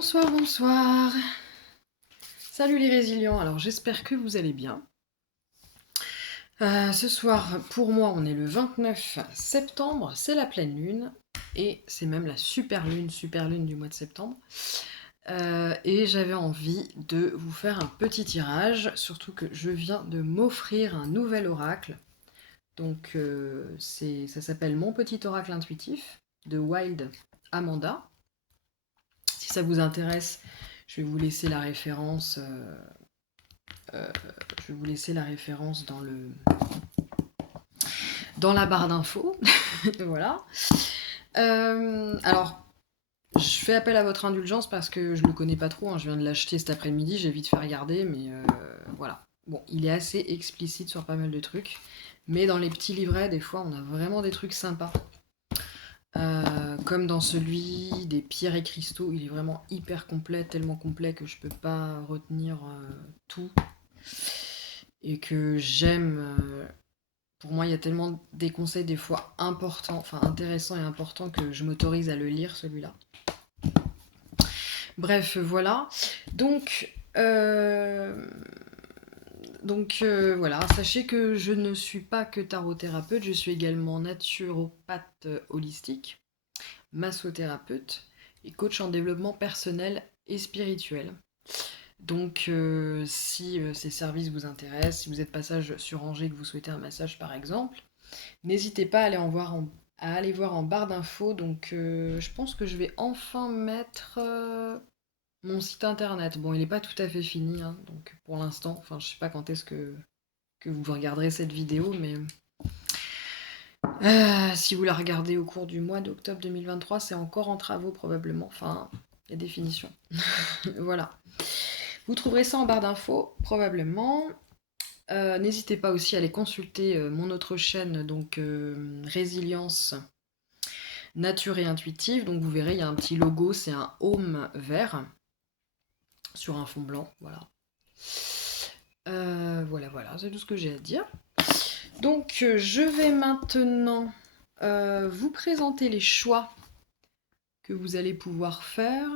Bonsoir, bonsoir. Salut les résilients, alors j'espère que vous allez bien. Ce soir, pour moi, on est le 29 septembre, c'est la pleine lune, et c'est même la super lune du mois de septembre. Et j'avais envie de vous faire un petit tirage, surtout que je viens de m'offrir un nouvel oracle. Donc ça s'appelle Mon Petit Oracle Intuitif, de Wild Amanda. Si ça vous intéresse, je vais vous laisser la référence. Je vais vous laisser la référence dans la barre d'infos. Voilà. Alors, je fais appel à votre indulgence parce que je le connais pas trop. Hein. Je viens de l'acheter cet après-midi. J'ai vite fait regarder, mais voilà. Bon, il est assez explicite sur pas mal de trucs. Mais dans les petits livrets, des fois, on a vraiment des trucs sympas. Comme dans celui des pierres et cristaux, il est vraiment hyper complet, tellement complet que je peux pas retenir tout. Et que j'aime. Pour moi, il y a tellement des conseils des fois importants, enfin intéressants et importants que je m'autorise à le lire celui-là. Bref, voilà. Donc, voilà, sachez que je ne suis pas que tarot-thérapeute, je suis également naturopathe holistique, massothérapeute et coach en développement personnel et spirituel. Donc, si ces services vous intéressent, si vous êtes passage sur Angers et que vous souhaitez un massage par exemple, n'hésitez pas à aller voir en barre d'infos. Donc, je pense que je vais enfin mettre mon site internet. Bon, il n'est pas tout à fait fini, hein, donc pour l'instant, enfin, je sais pas quand est-ce que vous regarderez cette vidéo, mais si vous la regardez au cours du mois d'octobre 2023, c'est encore en travaux probablement. Enfin, il y a des finitions. Voilà. Vous trouverez ça en barre d'infos, probablement. N'hésitez pas aussi à aller consulter mon autre chaîne, donc Résilience Nature et Intuitive. Donc vous verrez, il y a un petit logo, c'est un home vert sur un fond blanc. Voilà. Voilà, c'est tout ce que j'ai à dire. Donc je vais maintenant vous présenter les choix que vous allez pouvoir faire.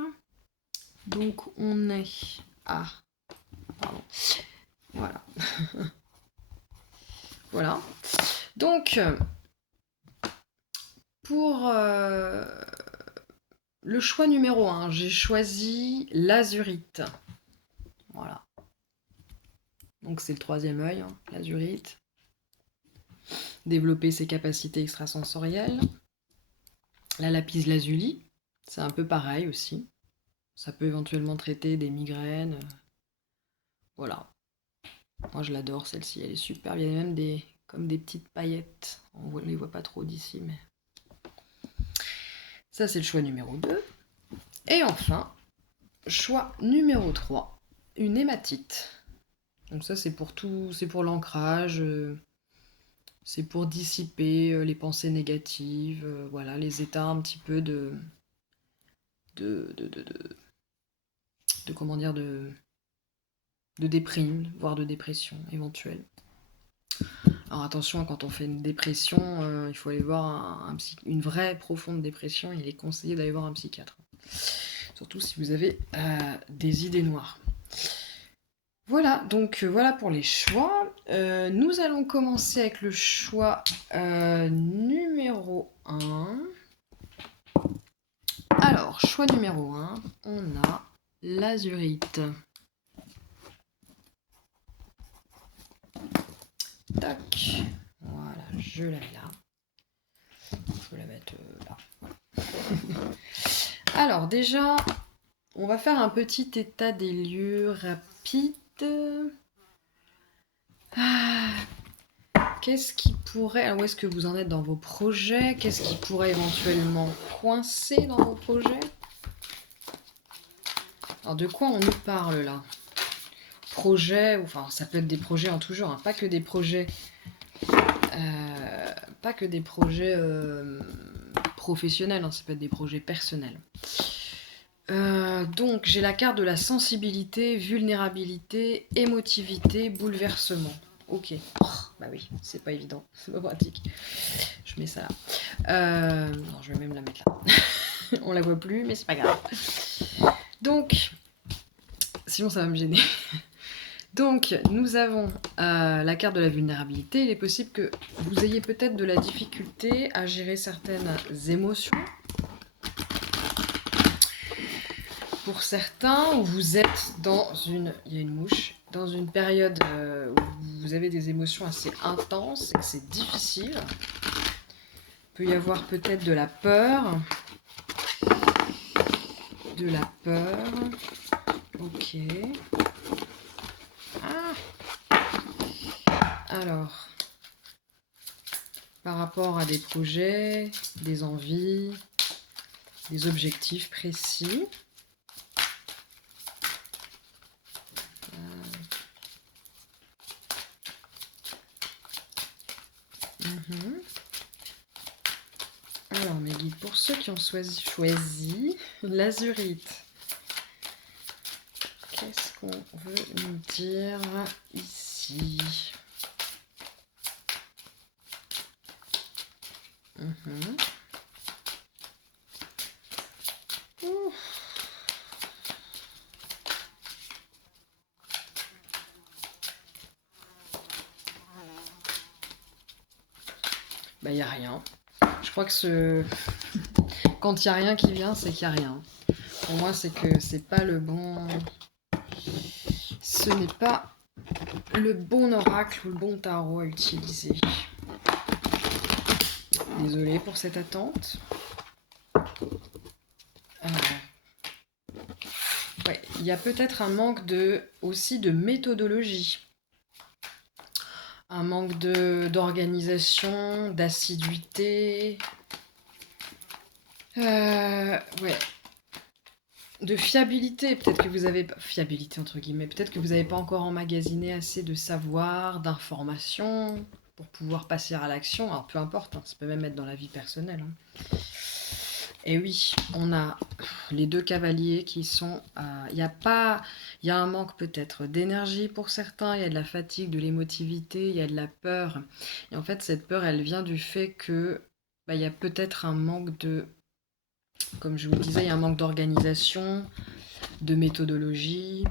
Donc on est à... Pardon. Voilà. Voilà. Donc, pour le choix numéro 1, j'ai choisi l'azurite. Voilà. Donc c'est le troisième œil, hein, l'azurite. Développer ses capacités extrasensorielles. La lapis lazuli, c'est un peu pareil aussi. Ça peut éventuellement traiter des migraines. Voilà. Moi je l'adore celle-ci, elle est super. Il y a même comme des petites paillettes. On ne les voit pas trop d'ici, mais... Ça c'est le choix numéro 2. Et enfin, choix numéro 3, une hématite. Donc ça c'est pour tout, c'est pour l'ancrage, c'est pour dissiper les pensées négatives, voilà, les états un petit peu de comment dire, de déprime, voire de dépression éventuelle. Alors attention, quand on fait une dépression, il faut aller voir une vraie profonde dépression, il est conseillé d'aller voir un psychiatre. Surtout si vous avez des idées noires. Voilà, donc voilà pour les choix. Nous allons commencer avec le choix numéro 1. Alors, choix numéro 1, on a l'azurite. Tac, voilà, je la mets là. Je peux la mettre là. Voilà. Alors déjà, on va faire un petit état des lieux rapide. Qu'est-ce qui pourrait... Alors, où est-ce que vous en êtes dans vos projets? Qu'est-ce qui pourrait éventuellement coincer dans vos projets? Alors, de quoi on nous parle, là? Projets, enfin, ça peut être des projets en tout genre, hein, pas que des projets... professionnels, hein, ça peut être des projets personnels. Donc, j'ai la carte de la sensibilité, vulnérabilité, émotivité, bouleversement. Ok. Oh, bah oui, c'est pas évident, c'est pas pratique. Je mets ça là. Non, je vais même la mettre là. On la voit plus, mais c'est pas grave. Donc, sinon ça va me gêner. Donc, nous avons la carte de la vulnérabilité. Il est possible que vous ayez peut-être de la difficulté à gérer certaines émotions. Pour certains, où vous êtes dans une... Il y a une mouche. Dans une période où vous avez des émotions assez intenses et que c'est difficile. Il peut y avoir peut-être de la peur. De la peur. Ok. Alors, par rapport à des projets, des envies, des objectifs précis. Alors, mes guides, pour ceux qui ont choisi l'azurite, qu'est-ce qu'on veut nous dire ici? Bah, il n'y a rien. Je crois que quand il n'y a rien qui vient, c'est qu'il n'y a rien. Pour moi, c'est que c'est pas le bon... Ce n'est pas le bon oracle ou le bon tarot à utiliser. Désolée pour cette attente. Ouais, il y a peut-être un manque aussi de méthodologie. Un manque d'organisation, d'assiduité. Ouais. De fiabilité, peut-être que vous avez... Fiabilité, entre guillemets. Peut-être que vous n'avez pas encore emmagasiné assez de savoir, d'informations pour pouvoir passer à l'action. Alors, peu importe, hein, ça peut même être dans la vie personnelle. Hein. Et oui, on a les deux cavaliers qui sont... Il y a un manque peut-être d'énergie pour certains, il y a de la fatigue, de l'émotivité, il y a de la peur. Et en fait, cette peur, elle vient du fait que il y a peut-être un manque de... Comme je vous le disais, il y a un manque d'organisation, de méthodologie,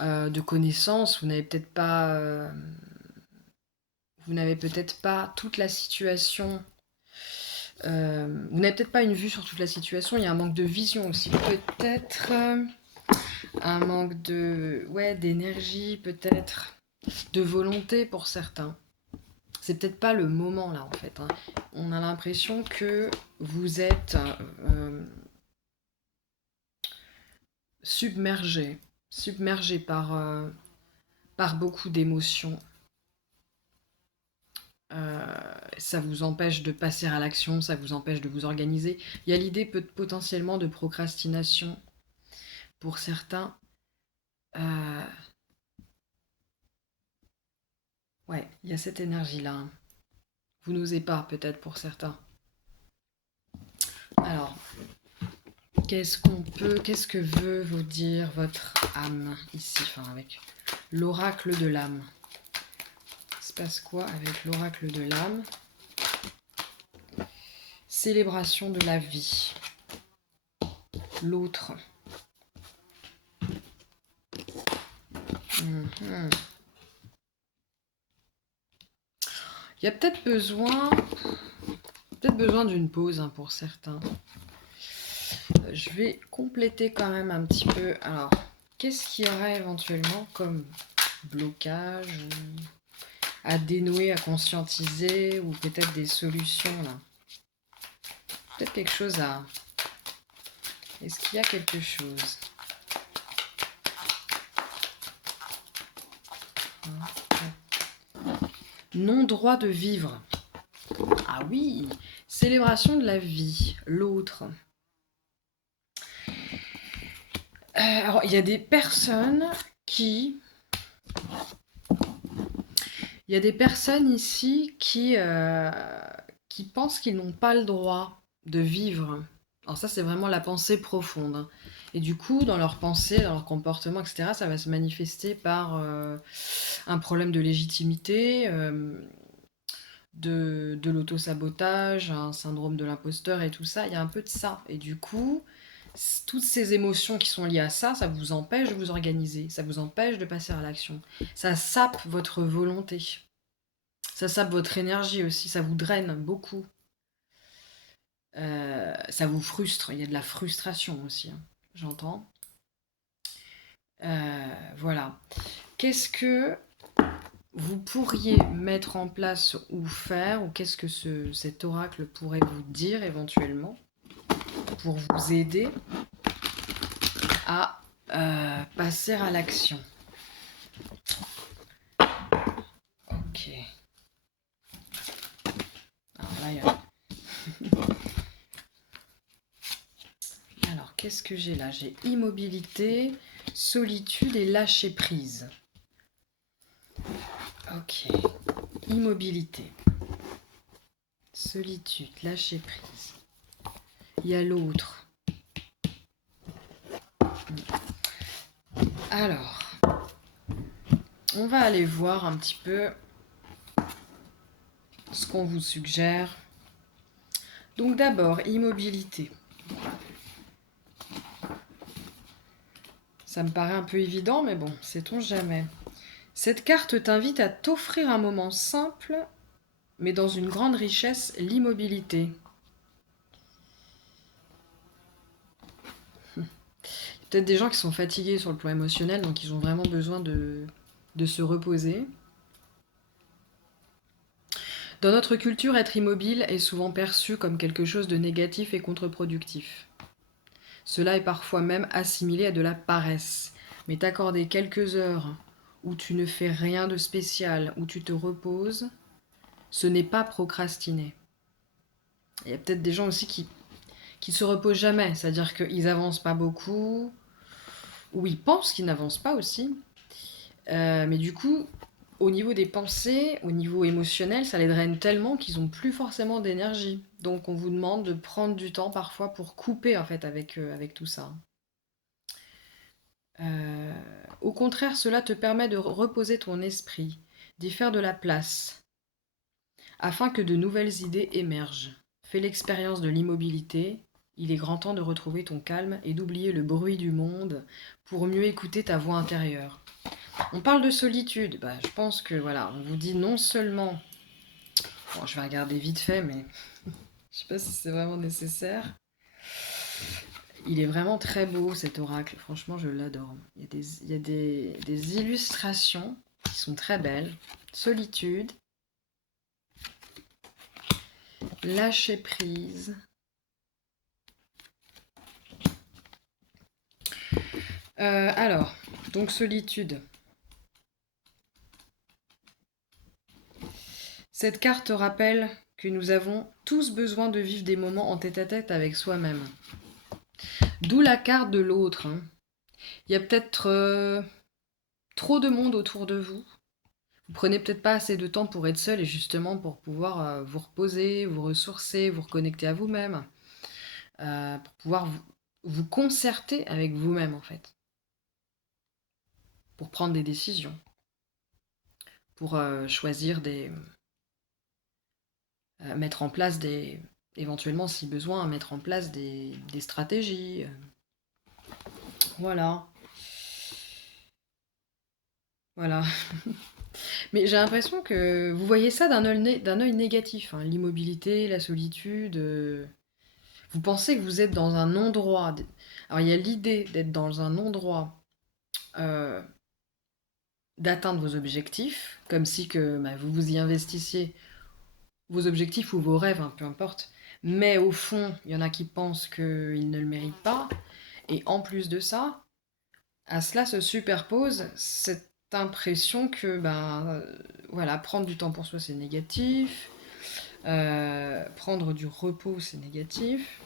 de connaissances. Vous n'avez peut-être pas toute la situation... vous n'avez peut-être pas une vue sur toute la situation, il y a un manque de vision aussi. Peut-être un manque d'énergie, peut-être de volonté pour certains. C'est peut-être pas le moment là en fait. Hein. On a l'impression que vous êtes submergé par beaucoup d'émotions. Ça vous empêche de passer à l'action, ça vous empêche de vous organiser. Il y a l'idée potentiellement de procrastination pour certains. Ouais, il y a cette énergie-là. Hein. Vous n'osez pas, peut-être, pour certains. Alors, qu'est-ce que veut vous dire votre âme ici, enfin avec l'oracle de l'âme? Il se passe quoi avec l'oracle de l'âme? Célébration de la vie. L'autre. Il y a peut-être besoin d'une pause hein, pour certains. Je vais compléter quand même un petit peu. Alors, qu'est-ce qu'il y aurait éventuellement comme blocage à dénouer, à conscientiser, ou peut-être des solutions là? Peut-être quelque chose à... Est-ce qu'il y a quelque chose? Non-droit de vivre. Ah oui, célébration de la vie, l'autre. Alors, il y a des personnes qui... Il y a des personnes ici qui pensent qu'ils n'ont pas le droit de vivre. Alors ça, c'est vraiment la pensée profonde. Et du coup, dans leur pensée, dans leur comportement, etc., ça va se manifester par un problème de légitimité, de l'auto-sabotage, un syndrome de l'imposteur et tout ça. Il y a un peu de ça. Et du coup, toutes ces émotions qui sont liées à ça, ça vous empêche de vous organiser, ça vous empêche de passer à l'action. Ça sape votre volonté. Ça sape votre énergie aussi, ça vous draine beaucoup. Ça vous frustre, il y a de la frustration aussi, hein, j'entends. Voilà. Qu'est-ce que vous pourriez mettre en place ou faire, ou qu'est-ce que cet oracle pourrait vous dire éventuellement pour vous aider à passer à l'action? Ok. Alors là, Alors, qu'est-ce que j'ai là? J'ai immobilité, solitude et lâcher prise. Ok. Immobilité, solitude, lâcher prise. Il y a l'autre. Alors, on va aller voir un petit peu ce qu'on vous suggère. Donc d'abord, immobilité. Ça me paraît un peu évident, mais bon, sait-on jamais. Cette carte t'invite à t'offrir un moment simple, mais dans une grande richesse, l'immobilité. Peut-être des gens qui sont fatigués sur le plan émotionnel, donc ils ont vraiment besoin de se reposer. Dans notre culture, être immobile est souvent perçu comme quelque chose de négatif et contre-productif. Cela est parfois même assimilé à de la paresse. Mais t'accorder quelques heures où tu ne fais rien de spécial, où tu te reposes, ce n'est pas procrastiner. Il y a peut-être des gens aussi qui se reposent jamais, c'est-à-dire qu'ils avancent pas beaucoup, ou ils pensent qu'ils n'avancent pas aussi. Mais du coup, au niveau des pensées, au niveau émotionnel, ça les draine tellement qu'ils n'ont plus forcément d'énergie. Donc on vous demande de prendre du temps parfois pour couper en fait avec tout ça. Au contraire, cela te permet de reposer ton esprit, d'y faire de la place, afin que de nouvelles idées émergent. Fais l'expérience de l'immobilité, il est grand temps de retrouver ton calme et d'oublier le bruit du monde pour mieux écouter ta voix intérieure. On parle de solitude, je pense que voilà, on vous dit non seulement... Bon, je vais regarder vite fait, mais je sais pas si c'est vraiment nécessaire. Il est vraiment très beau cet oracle, franchement je l'adore. Il y a des illustrations qui sont très belles. Solitude, lâcher prise. Alors, donc solitude. Cette carte rappelle que nous avons tous besoin de vivre des moments en tête-à-tête avec soi-même. D'où la carte de l'autre. Hein. Il y a peut-être trop de monde autour de vous. Vous prenez peut-être pas assez de temps pour être seul et justement pour pouvoir vous reposer, vous ressourcer, vous reconnecter à vous-même, pour pouvoir vous concerter avec vous-même en fait, pour prendre des décisions, pour choisir mettre en place éventuellement si besoin, mettre en place des stratégies. Voilà. Voilà. Mais j'ai l'impression que vous voyez ça d'un œil négatif, hein, l'immobilité, la solitude. Vous pensez que vous êtes dans un endroit. Alors il y a l'idée d'être dans un endroit, euh, d'atteindre vos objectifs, comme si que vous vous y investissiez, vos objectifs ou vos rêves, hein, peu importe. Mais au fond, il y en a qui pensent qu'ils ne le méritent pas. Et en plus de ça, à cela se superpose cette impression que voilà, prendre du temps pour soi c'est négatif, prendre du repos c'est négatif.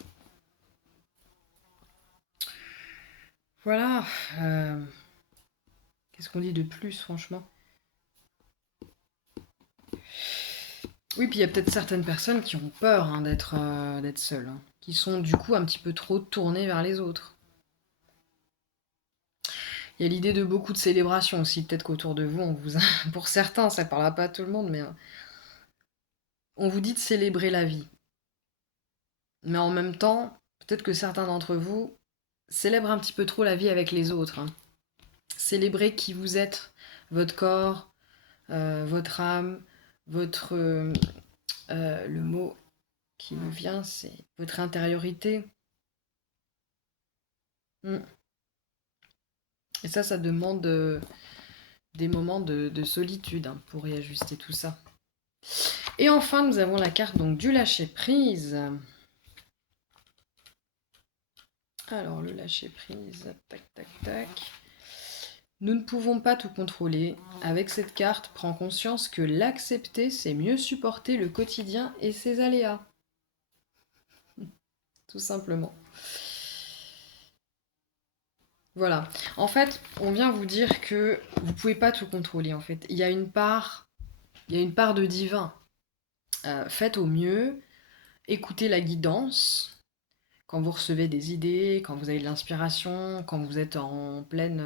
Voilà. Qu'est-ce qu'on dit de plus, franchement? Oui, puis il y a peut-être certaines personnes qui ont peur, hein, d'être seules, hein, qui sont du coup un petit peu trop tournées vers les autres. Il y a l'idée de beaucoup de célébrations aussi, peut-être qu'autour de vous, pour certains, ça ne parlera pas à tout le monde, mais on vous dit de célébrer la vie. Mais en même temps, peut-être que certains d'entre vous célèbre un petit peu trop la vie avec les autres, hein. Célébrez qui vous êtes, votre corps, votre âme, votre... le mot qui me vient, c'est votre intériorité. Mm. Et ça demande des moments de solitude, hein, pour y ajuster tout ça. Et enfin, nous avons la carte donc du lâcher-prise. Alors, le lâcher-prise, tac, tac, tac. Nous ne pouvons pas tout contrôler. Avec cette carte, prends conscience que l'accepter, c'est mieux supporter le quotidien et ses aléas. Tout simplement. Voilà. En fait, on vient vous dire que vous pouvez pas tout contrôler. En fait, il y a une part de divin. Faites au mieux. Écoutez la guidance. Quand vous recevez des idées, quand vous avez de l'inspiration, quand vous êtes en pleine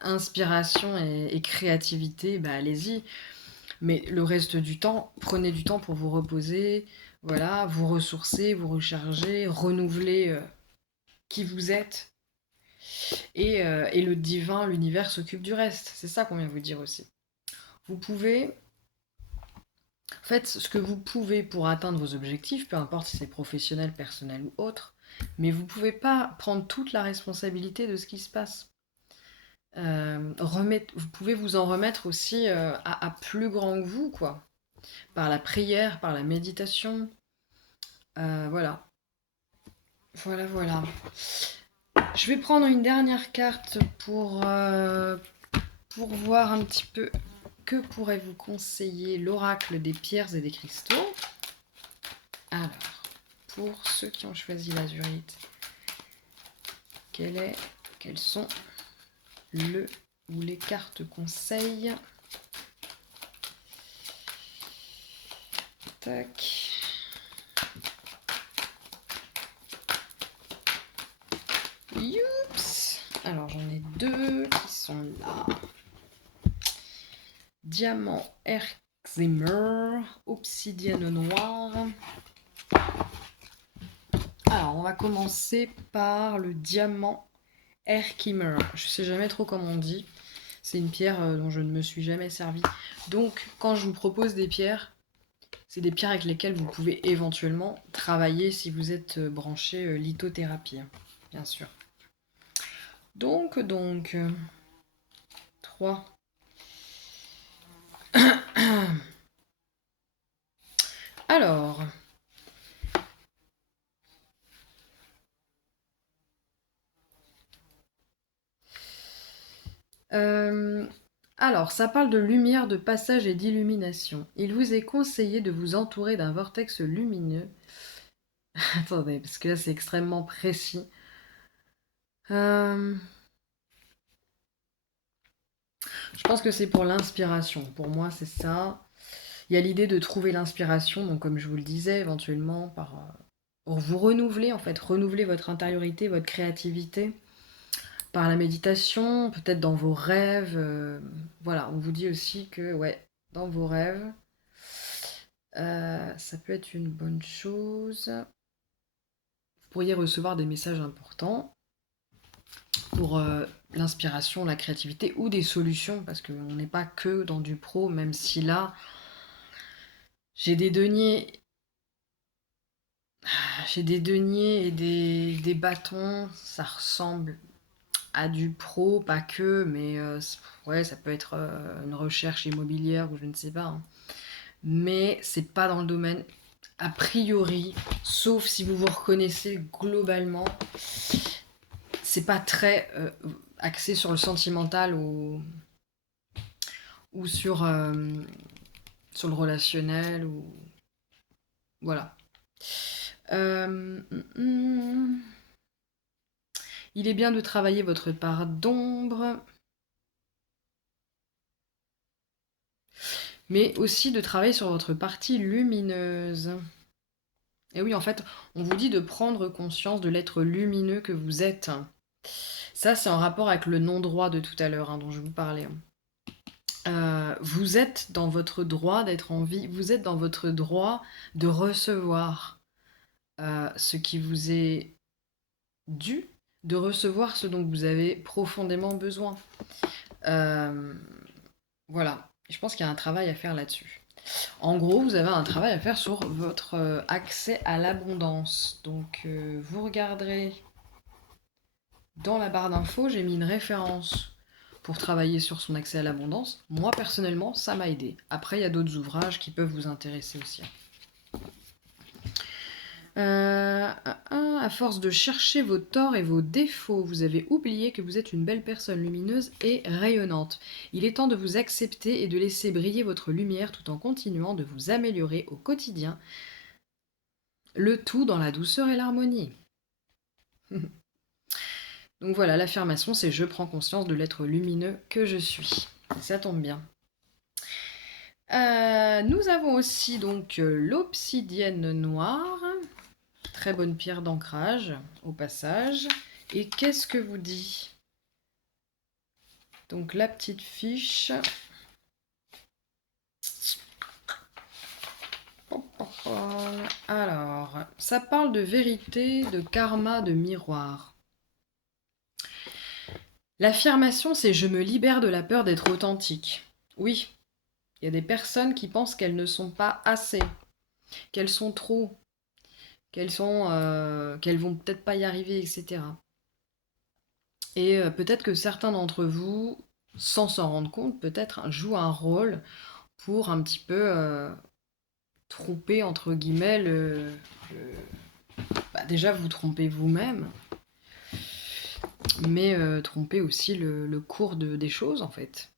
inspiration et créativité, bah allez-y. Mais le reste du temps, prenez du temps pour vous reposer, voilà, vous ressourcer, vous recharger, renouveler qui vous êtes. Et le divin, l'univers s'occupe du reste. C'est ça qu'on vient vous dire aussi. Vous pouvez... Faites ce que vous pouvez pour atteindre vos objectifs, peu importe si c'est professionnel, personnel ou autre, mais vous ne pouvez pas prendre toute la responsabilité de ce qui se passe. Vous pouvez vous en remettre aussi à plus grand que vous, quoi. Par la prière, par la méditation. Voilà. Voilà. Je vais prendre une dernière carte pour voir un petit peu que pourrait vous conseiller l'oracle des pierres et des cristaux. Alors, pour ceux qui ont choisi l'azurite, quelles sont le ou les cartes conseils? Tac. Youps. Alors j'en ai deux qui sont là. Diamant Herxemer, obsidienne noire. Alors on va commencer par le diamant Herkimer. Je sais jamais trop comment on dit. C'est une pierre dont je ne me suis jamais servi. Donc quand je vous propose des pierres, c'est des pierres avec lesquelles vous pouvez éventuellement travailler si vous êtes branché lithothérapie, bien sûr. Donc 3. Alors, ça parle de lumière, de passage et d'illumination. Il vous est conseillé de vous entourer d'un vortex lumineux. Attendez, parce que là c'est extrêmement précis. Je pense que c'est pour l'inspiration. Pour moi, c'est ça. Il y a l'idée de trouver l'inspiration, donc comme je vous le disais, éventuellement pour vous renouveler, en fait, renouveler votre intériorité, votre créativité, par la méditation, peut-être dans vos rêves. Voilà, on vous dit aussi que, ouais, dans vos rêves, ça peut être une bonne chose. Vous pourriez recevoir des messages importants pour l'inspiration, la créativité ou des solutions, parce qu'on n'est pas que dans du pro, même si là, j'ai des deniers et des bâtons, ça ressemble à du pro, pas que, mais ouais, ça peut être une recherche immobilière ou je ne sais pas, hein. Mais c'est pas dans le domaine, a priori, sauf si vous vous reconnaissez globalement, c'est pas très axé sur le sentimental ou sur le relationnel ou voilà. Il est bien de travailler votre part d'ombre, mais aussi de travailler sur votre partie lumineuse. Et oui, en fait, on vous dit de prendre conscience de l'être lumineux que vous êtes. Ça, c'est en rapport avec le non-droit de tout à l'heure, hein, dont je vous parlais. Vous êtes dans votre droit d'être en vie, vous êtes dans votre droit de recevoir. ce qui vous est dû, de recevoir ce dont vous avez profondément besoin. Voilà, je pense qu'il y a un travail à faire là-dessus. En gros, vous avez un travail à faire sur votre accès à l'abondance. Donc, vous regarderez dans la barre d'infos, j'ai mis une référence pour travailler sur son accès à l'abondance. Moi, personnellement, ça m'a aidé. Après, il y a d'autres ouvrages qui peuvent vous intéresser aussi. À force de chercher vos torts et vos défauts, vous avez oublié que vous êtes une belle personne lumineuse et rayonnante. Il est temps de vous accepter et de laisser briller votre lumière tout en continuant de vous améliorer au quotidien. Le tout dans la douceur et l'harmonie. Donc voilà, l'affirmation, c'est je prends conscience de l'être lumineux que je suis. Ça tombe bien. Nous avons aussi donc l'obsidienne noire. Très bonne pierre d'ancrage, au passage. Et qu'est-ce que vous dit? Donc la petite fiche. Alors, ça parle de vérité, de karma, de miroir. L'affirmation, c'est je me libère de la peur d'être authentique. Oui, il y a des personnes qui pensent qu'elles ne sont pas assez, qu'elles sont trop, qu'elles vont peut-être pas y arriver, etc. Et peut-être que certains d'entre vous, sans s'en rendre compte, peut-être jouent un rôle pour un petit peu tromper, entre guillemets, déjà vous trompez vous-même, mais tromper aussi le cours des choses, en fait.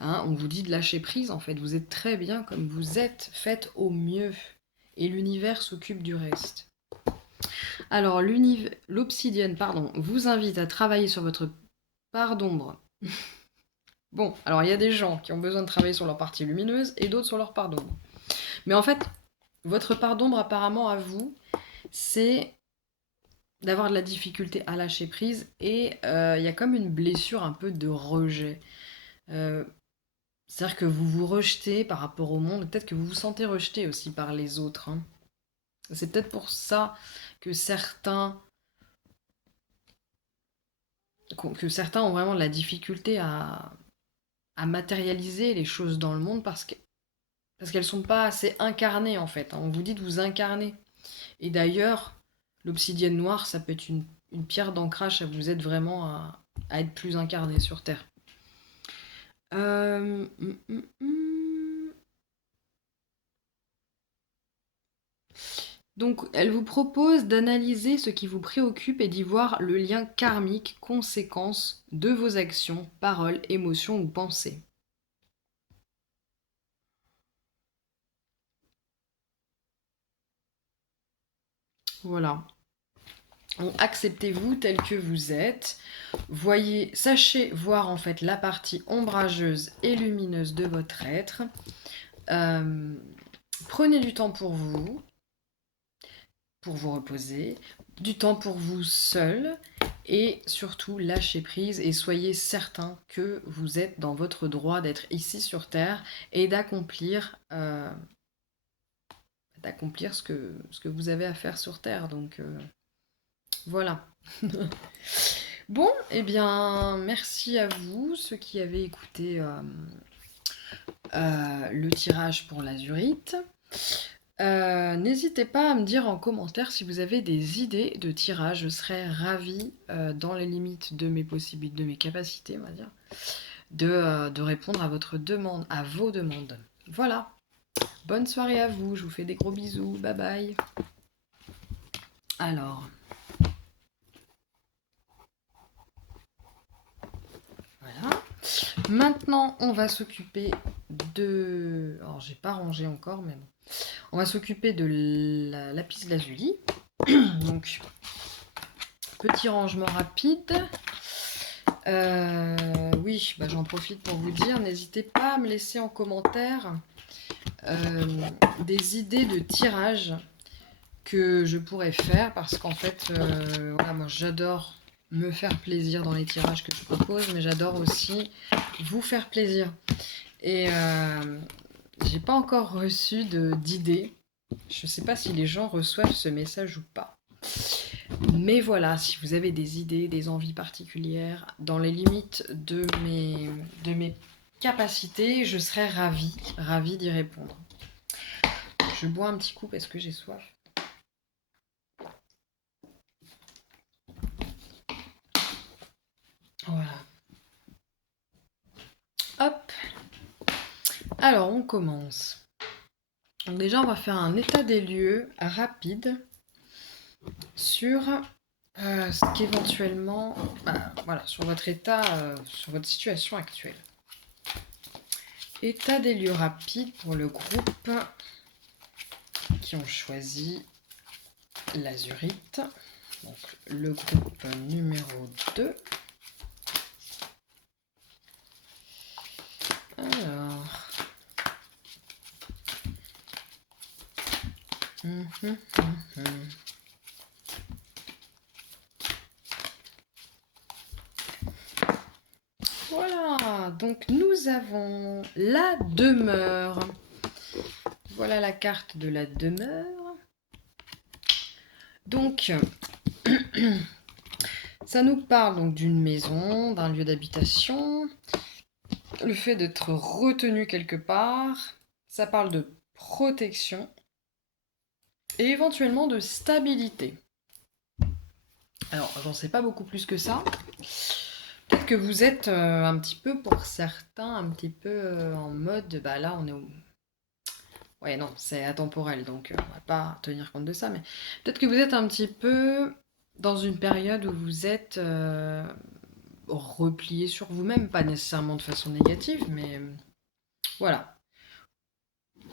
Hein, on vous dit de lâcher prise, en fait. Vous êtes très bien comme vous êtes, faites au mieux. Et l'univers s'occupe du reste. Alors, l'obsidienne, vous invite à travailler sur votre part d'ombre. Bon, alors il y a des gens qui ont besoin de travailler sur leur partie lumineuse et d'autres sur leur part d'ombre. Mais en fait, votre part d'ombre, apparemment, à vous, c'est d'avoir de la difficulté à lâcher prise et il y a comme une blessure un peu de rejet. C'est-à-dire que vous vous rejetez par rapport au monde, peut-être que vous vous sentez rejeté aussi par les autres. Hein. C'est peut-être pour ça que certains ont vraiment de la difficulté à matérialiser les choses dans le monde parce qu'elles sont pas assez incarnées en fait. On vous dit de vous incarner. Et d'ailleurs, l'obsidienne noire, ça peut être une pierre d'ancrage, ça vous aide vraiment à être plus incarné sur Terre. Donc, elle vous propose d'analyser ce qui vous préoccupe et d'y voir le lien karmique, conséquence de vos actions, paroles, émotions ou pensées. Voilà. Donc, acceptez-vous tel que vous êtes. Sachez voir en fait la partie ombrageuse et lumineuse de votre être. Prenez du temps pour vous reposer, du temps pour vous seul et surtout lâchez prise et soyez certain que vous êtes dans votre droit d'être ici sur Terre et d'accomplir ce que vous avez à faire sur Terre. Donc voilà. Bon, eh bien, merci à vous, ceux qui avaient écouté le tirage pour l'azurite. N'hésitez pas à me dire en commentaire si vous avez des idées de tirage. Je serais ravie, dans les limites de mes possibilités, de mes capacités, on va dire, de répondre à vos demandes. Voilà. Bonne soirée à vous. Je vous fais des gros bisous. Bye bye. Alors. Voilà. Maintenant, on va s'occuper de... Alors, j'ai pas rangé encore, mais bon. On va s'occuper de la lapis lazuli. Donc, petit rangement rapide. Oui, j'en profite pour vous dire, n'hésitez pas à me laisser en commentaire des idées de tirage que je pourrais faire parce qu'en fait, voilà, moi j'adore me faire plaisir dans les tirages que je propose, mais j'adore aussi vous faire plaisir. Et j'ai pas encore reçu d'idées Je ne sais pas si les gens reçoivent ce message ou pas. Mais voilà, si vous avez des idées, des envies particulières, dans les limites de mes capacités, je serais ravie d'y répondre. Je bois un petit coup parce que j'ai soif. Voilà. Hop. Alors, on commence. Donc déjà, on va faire un état des lieux rapide sur ce qu'éventuellement, voilà, sur votre état, sur votre situation actuelle. État des lieux rapide pour le groupe qui ont choisi l'azurite. Donc le groupe numéro 2. Alors. Voilà, donc nous avons la demeure. Voilà la carte de la demeure. Donc, ça nous parle donc d'une maison, d'un lieu d'habitation, le fait d'être retenu quelque part, ça parle de protection et éventuellement de stabilité. Alors, j'en sais pas beaucoup plus que ça. Peut-être que vous êtes un petit peu, pour certains, un petit peu en mode, bah là, on est au... Ouais, non, c'est atemporel, donc on va pas tenir compte de ça, mais peut-être que vous êtes un petit peu dans une période où vous êtes replié sur vous-même, pas nécessairement de façon négative, mais voilà.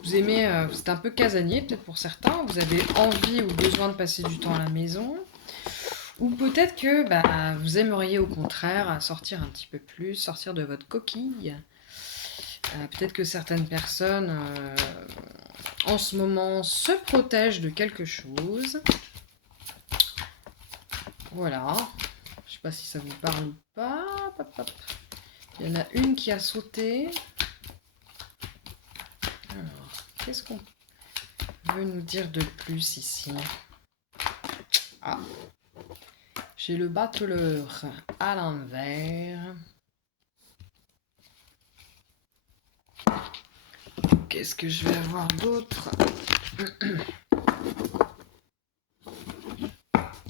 Vous aimez, c'est un peu casanier peut-être pour certains, vous avez envie ou besoin de passer du temps à la maison, ou peut-être que vous aimeriez au contraire sortir un petit peu plus, sortir de votre coquille. Peut-être que certaines personnes en ce moment se protègent de quelque chose. Voilà. Je sais pas si ça vous parle ou pas. Hop, hop. Il y en a une qui a sauté. Alors, qu'est-ce qu'on veut nous dire de plus ici? Ah, j'ai le battleur à l'envers. Qu'est-ce que je vais avoir d'autre?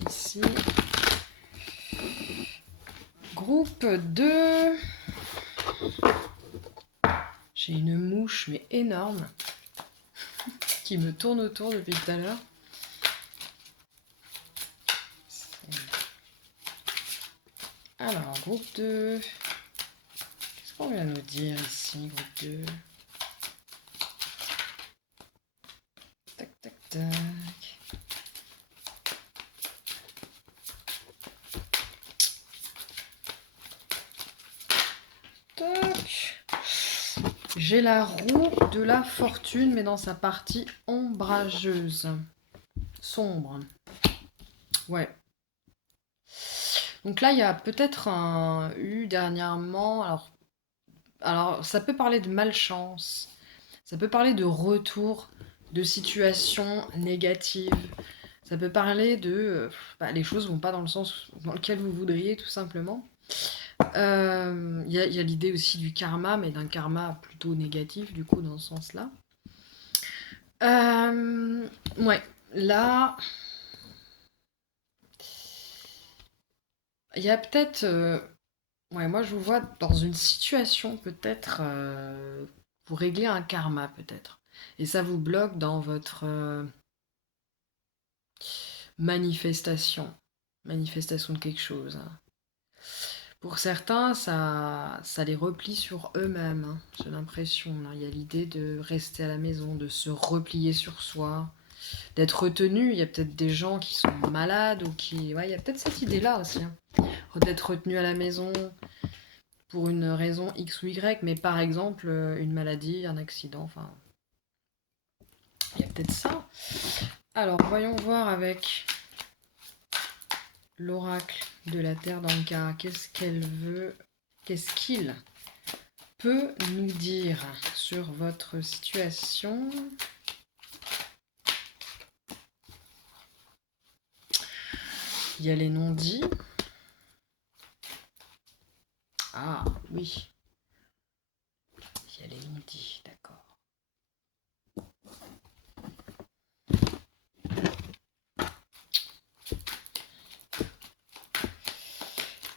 Ici. Groupe 2. J'ai une mouche, mais énorme, qui me tourne autour depuis tout à l'heure. Alors, groupe 2. Qu'est-ce qu'on vient nous dire ici, groupe 2? Tac, tac, tac. Tac. J'ai la roue de la fortune, mais dans sa partie ombrageuse. Sombre. Ouais. Donc là, il y a peut-être eu dernièrement... Alors, ça peut parler de malchance. Ça peut parler de retour, de situations négatives. Ça peut parler de... les choses vont pas dans le sens dans lequel vous voudriez, tout simplement. Il y a l'idée aussi du karma, mais d'un karma plutôt négatif, du coup, dans ce sens-là. Ouais, là... Il y a peut-être... ouais, moi, je vous vois dans une situation, peut-être... pour régler un karma, peut-être. Et ça vous bloque dans votre manifestation. Manifestation de quelque chose. Pour certains, ça les replie sur eux-mêmes, hein, j'ai l'impression. Là. Il y a l'idée de rester à la maison, de se replier sur soi, d'être retenu. Il y a peut-être des gens qui sont malades ou qui... Ouais, il y a peut-être cette idée-là aussi. Hein. D'être retenu à la maison pour une raison X ou Y, mais par exemple, une maladie, un accident, enfin... Il y a peut-être ça. Alors, voyons voir avec l'oracle de la Terre dans le cas. Qu'est-ce qu'elle veut... Qu'est-ce qu'il peut nous dire sur votre situation? y a les non-dits. Ah, oui. Il y a les non-dits, d'accord.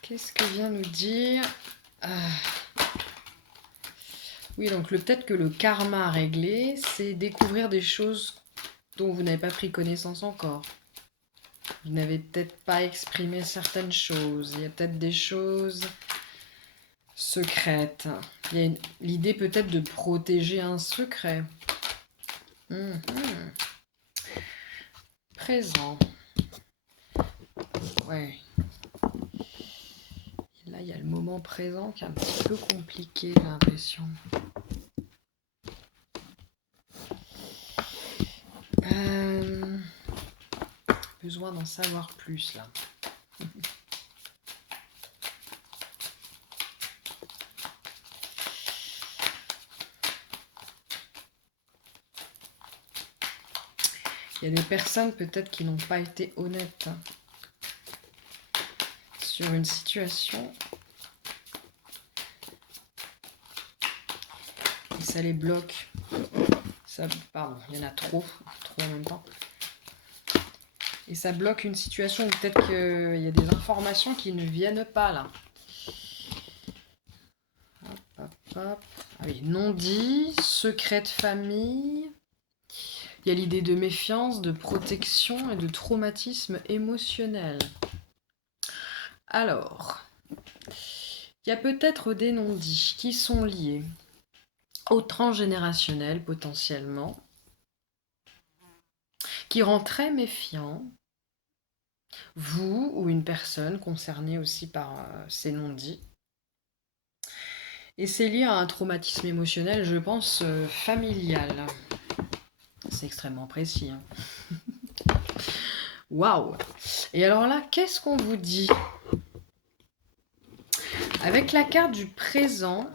Qu'est-ce que vient nous dire Oui, donc peut-être que le karma à régler, c'est découvrir des choses dont vous n'avez pas pris connaissance encore. Vous n'avez peut-être pas exprimé certaines choses. Il y a peut-être des choses secrètes. Il y a l'idée peut-être de protéger un secret. Présent. Ouais. Et là, il y a le moment présent qui est un petit peu compliqué, j'ai l'impression. Besoin d'en savoir plus, là. Il y a des personnes peut-être qui n'ont pas été honnêtes sur une situation et ça les bloque. Pardon, il y en a trop en même temps. Et ça bloque une situation où peut-être qu'il y a des informations qui ne viennent pas là. Hop, hop, hop. Ah oui, non dit, secret de famille. Il y a l'idée de méfiance, de protection et de traumatisme émotionnel. Alors, il y a peut-être des non-dits qui sont liés au transgénérationnel potentiellement, qui rend très méfiant vous ou une personne concernée aussi par ces non-dits. Et c'est lié à un traumatisme émotionnel, je pense, familial. C'est extrêmement précis. Hein. Waouh! Et alors là, qu'est-ce qu'on vous dit? Avec la carte du présent,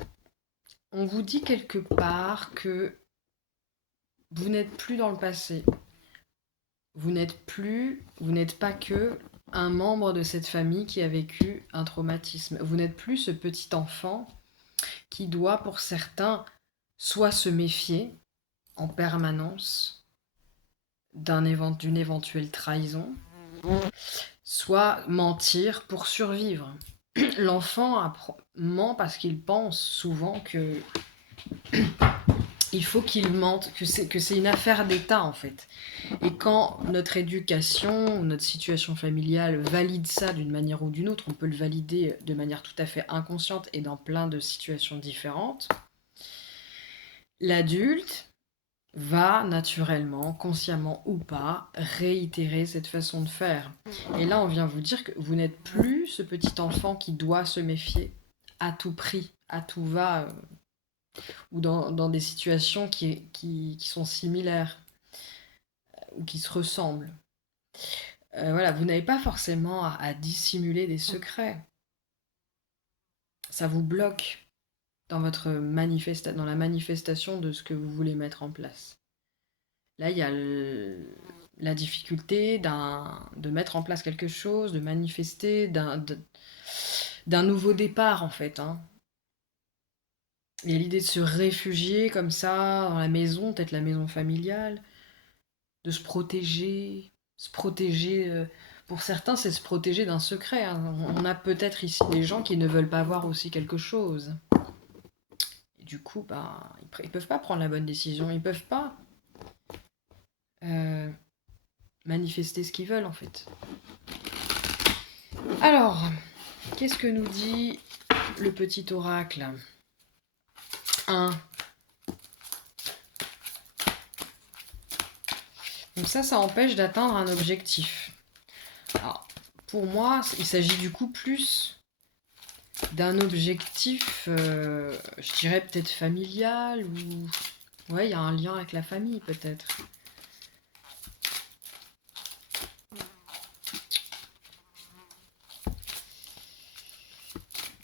on vous dit quelque part que vous n'êtes plus dans le passé. Vous n'êtes pas que un membre de cette famille qui a vécu un traumatisme. Vous n'êtes plus ce petit enfant qui doit, pour certains, soit se méfier en permanence d'une éventuelle trahison, soit mentir pour survivre. L'enfant ment parce qu'il pense souvent que il faut qu'il mente, que c'est une affaire d'État en fait. Et quand notre éducation, notre situation familiale valide ça d'une manière ou d'une autre, on peut le valider de manière tout à fait inconsciente et dans plein de situations différentes, l'adulte va naturellement, consciemment ou pas, réitérer cette façon de faire. Et là, on vient vous dire que vous n'êtes plus ce petit enfant qui doit se méfier à tout prix, à tout va, ou dans des situations qui sont similaires ou qui se ressemblent. Voilà, vous n'avez pas forcément à dissimuler des secrets. Ça vous bloque dans dans la manifestation de ce que vous voulez mettre en place. Là, il y a la difficulté de mettre en place quelque chose, de manifester, d'un nouveau départ en fait. Hein. Il y a l'idée de se réfugier comme ça dans la maison, peut-être la maison familiale, de se protéger. Se protéger, pour certains, c'est se protéger d'un secret. Hein. On a peut-être ici des gens qui ne veulent pas voir aussi quelque chose. Et du coup, ils peuvent pas prendre la bonne décision. Ils peuvent pas manifester ce qu'ils veulent en fait. Alors, qu'est-ce que nous dit le petit oracle? 1. Donc ça empêche d'atteindre un objectif. Alors, pour moi, il s'agit du coup plus d'un objectif, je dirais peut-être familial, ou... Ouais, il y a un lien avec la famille peut-être.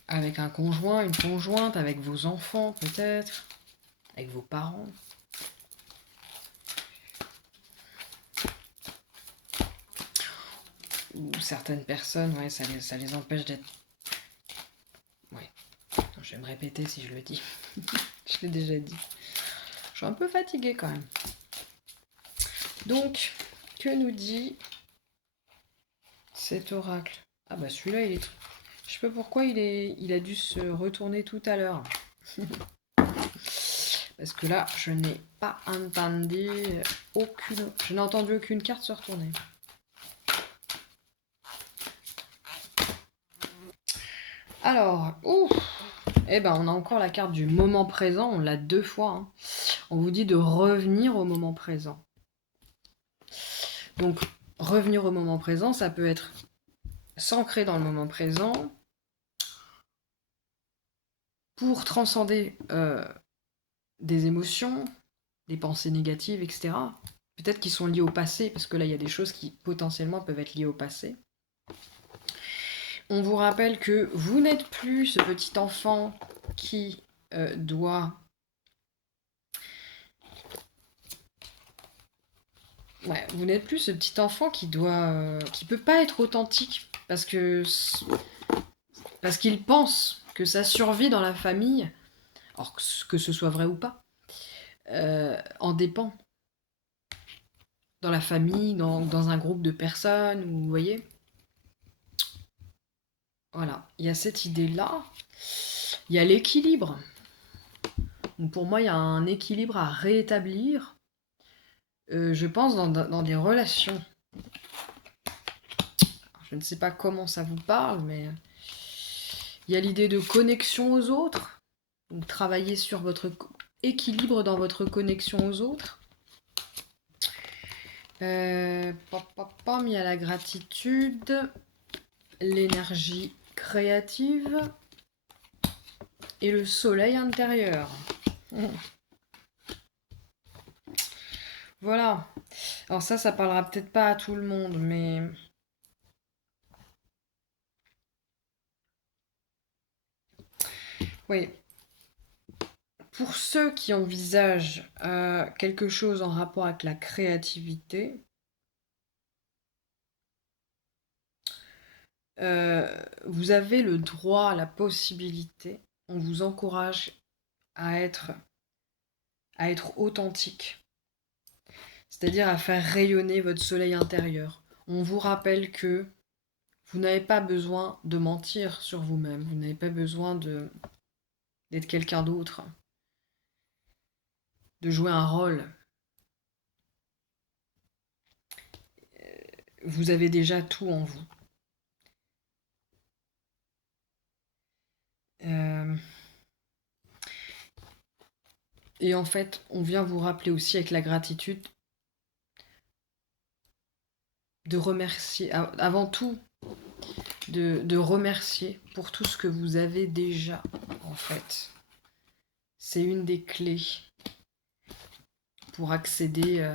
Avec un conjoint, une conjointe, avec vos enfants peut-être, avec vos parents. ou certaines personnes, ouais, ça les empêche d'être... Ouais, je vais me répéter si je le dis. Je l'ai déjà dit. Je suis un peu fatiguée quand même. Donc, que nous dit cet oracle? Ah bah celui-là, il est... Je sais pas pourquoi il a dû se retourner tout à l'heure. Parce que là, je n'ai pas entendu aucune... Je n'ai entendu aucune carte se retourner. Alors, ouf. Eh ben, on a encore la carte du moment présent. On l'a 2 fois. Hein. On vous dit de revenir au moment présent. Donc, revenir au moment présent, ça peut être s'ancrer dans le moment présent pour transcender des émotions, des pensées négatives, etc. Peut-être qu'ils sont liés au passé, parce que là, il y a des choses qui potentiellement peuvent être liées au passé. On vous rappelle que vous n'êtes plus ce petit enfant qui doit... Ouais, vous n'êtes plus ce petit enfant qui peut pas être authentique parce qu'il pense que sa survie dans la famille, alors que ce soit vrai ou pas, en dépend. Dans la famille, dans un groupe de personnes, vous voyez. Voilà, il y a cette idée-là. Il y a l'équilibre. Donc pour moi, il y a un équilibre à rétablir, je pense, dans des relations. Alors, je ne sais pas comment ça vous parle, mais il y a l'idée de connexion aux autres. Donc travailler sur votre équilibre dans votre connexion aux autres. Il y a la gratitude, l'énergie créative et le soleil intérieur. Voilà. Alors ça parlera peut-être pas à tout le monde, mais... Oui. Pour ceux qui envisagent quelque chose en rapport avec la créativité, vous avez le droit, la possibilité, on vous encourage à être authentique, c'est-à-dire à faire rayonner votre soleil intérieur. On vous rappelle que vous n'avez pas besoin de mentir sur vous-même, vous n'avez pas besoin d'être quelqu'un d'autre, de jouer un rôle. Vous avez déjà tout en vous. Et en fait, on vient vous rappeler aussi avec la gratitude de remercier, avant tout, de remercier pour tout ce que vous avez déjà, en fait. C'est une des clés pour accéder,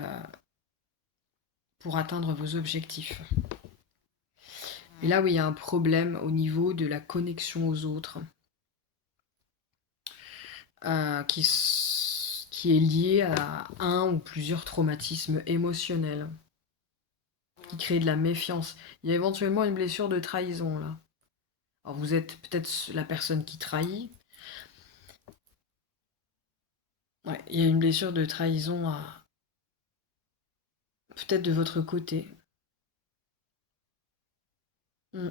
pour atteindre vos objectifs. Et là, oui, il y a un problème au niveau de la connexion aux autres, qui est lié à un ou plusieurs traumatismes émotionnels, qui crée de la méfiance. Il y a éventuellement une blessure de trahison, là. Alors vous êtes peut-être la personne qui trahit. Ouais, il y a une blessure de trahison peut-être de votre côté. Mm.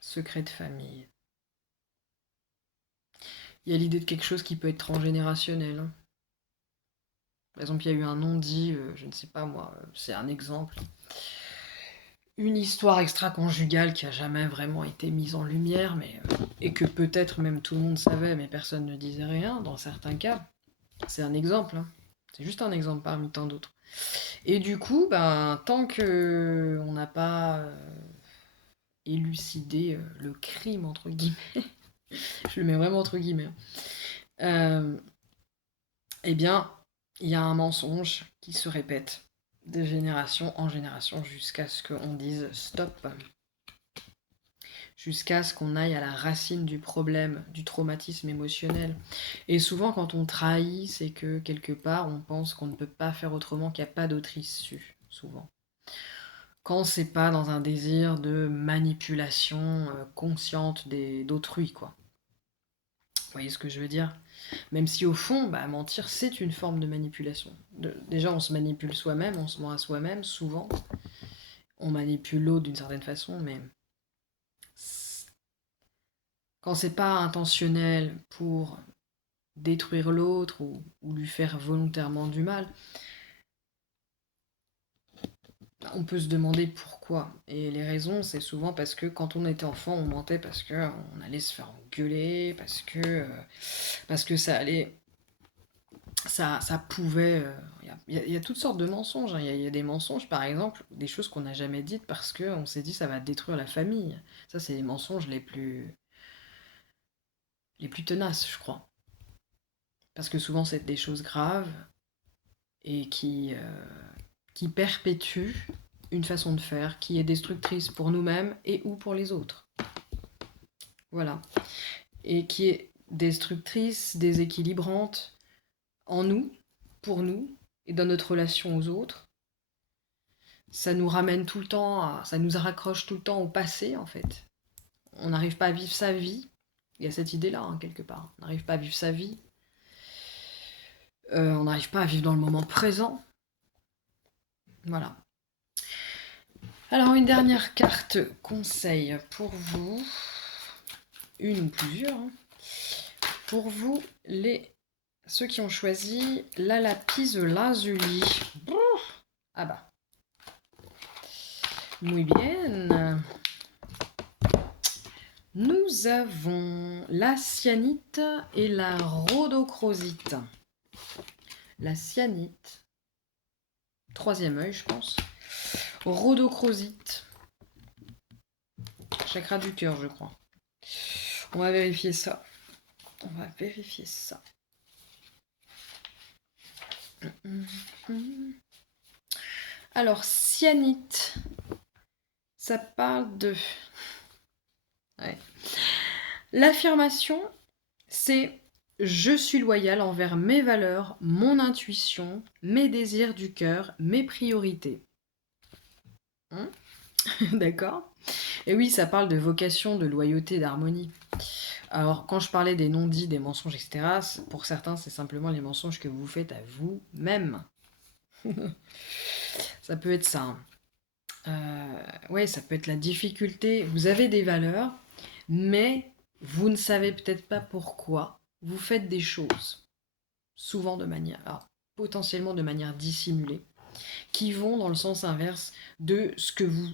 Secret de famille. Il y a l'idée de quelque chose qui peut être transgénérationnel. Hein. Par exemple, il y a eu un non-dit, je ne sais pas moi, c'est un exemple. Une histoire extra-conjugale qui a jamais vraiment été mise en lumière, mais et que peut-être même tout le monde savait, mais personne ne disait rien, dans certains cas. C'est un exemple, hein. C'est juste un exemple parmi tant d'autres. Et du coup, ben, tant que on n'a pas élucidé le crime, entre guillemets, je le mets vraiment entre guillemets, eh bien, il y a un mensonge qui se répète de génération en génération jusqu'à ce qu'on dise stop. jusqu'à ce qu'on aille à la racine du problème, du traumatisme émotionnel. Et souvent, quand on trahit, c'est que quelque part, on pense qu'on ne peut pas faire autrement, qu'il n'y a pas d'autre issue, souvent. Quand c'est pas dans un désir de manipulation consciente d'autrui, quoi. Vous voyez ce que je veux dire? Même si au fond, bah, mentir, c'est une forme de manipulation. Déjà, on se manipule soi-même, on se ment à soi-même, souvent. On manipule l'autre d'une certaine façon, mais quand c'est pas intentionnel pour détruire l'autre ou lui faire volontairement du mal, on peut se demander pourquoi. Et les raisons, c'est souvent parce que quand on était enfant, on mentait parce qu'on allait se faire engueuler, parce que ça allait. Ça pouvait. Il y a toutes sortes de mensonges, hein. Il y a des mensonges, par exemple, des choses qu'on n'a jamais dites parce qu'on s'est dit ça va détruire la famille. Ça, c'est les mensonges les plus tenaces, je crois. Parce que souvent, c'est des choses graves et qui perpétuent une façon de faire qui est destructrice pour nous-mêmes et ou pour les autres. Voilà. Et qui est destructrice, déséquilibrante en nous, pour nous, et dans notre relation aux autres. Ça nous ramène tout le temps, ça nous raccroche tout le temps au passé, en fait. On n'arrive pas à vivre sa vie. Il y a cette idée-là, hein, quelque part. On n'arrive pas à vivre sa vie. On n'arrive pas à vivre dans le moment présent. Voilà. Alors, une dernière carte conseil pour vous. Une ou plusieurs. Hein. Pour vous, ceux qui ont choisi la lapis lazuli. Ah bah. Muy bien. Nous avons la cyanite et la rhodochrosite. La cyanite, troisième œil, je pense. Rhodochrosite, chakra du cœur, je crois. On va vérifier ça. Alors, cyanite, ça parle de... Ouais. L'affirmation, c'est « Je suis loyal envers mes valeurs, mon intuition, mes désirs du cœur, mes priorités. » D'accord? Et oui, ça parle de vocation, de loyauté, d'harmonie. Alors, quand je parlais des non-dits, des mensonges, etc., pour certains, c'est simplement les mensonges que vous faites à vous-même. Ça peut être ça. Ouais, ça peut être la difficulté. Vous avez des valeurs, mais vous ne savez peut-être pas pourquoi vous faites des choses, souvent de manière, alors, potentiellement de manière dissimulée, qui vont dans le sens inverse de ce que vous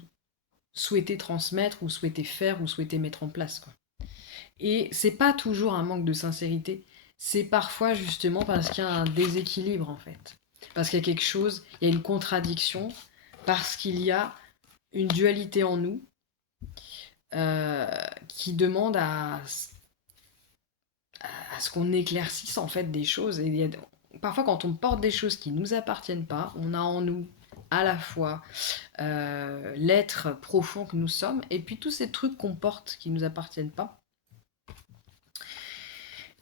souhaitez transmettre ou souhaitez faire ou souhaitez mettre en place, quoi. Et c'est pas toujours un manque de sincérité, c'est parfois justement parce qu'il y a un déséquilibre en fait. Parce qu'il y a quelque chose, il y a une contradiction, parce qu'il y a une dualité en nous qui demande à ce qu'on éclaircisse en fait des choses. Et parfois quand on porte des choses qui ne nous appartiennent pas, on a en nous à la fois l'être profond que nous sommes et puis tous ces trucs qu'on porte qui ne nous appartiennent pas.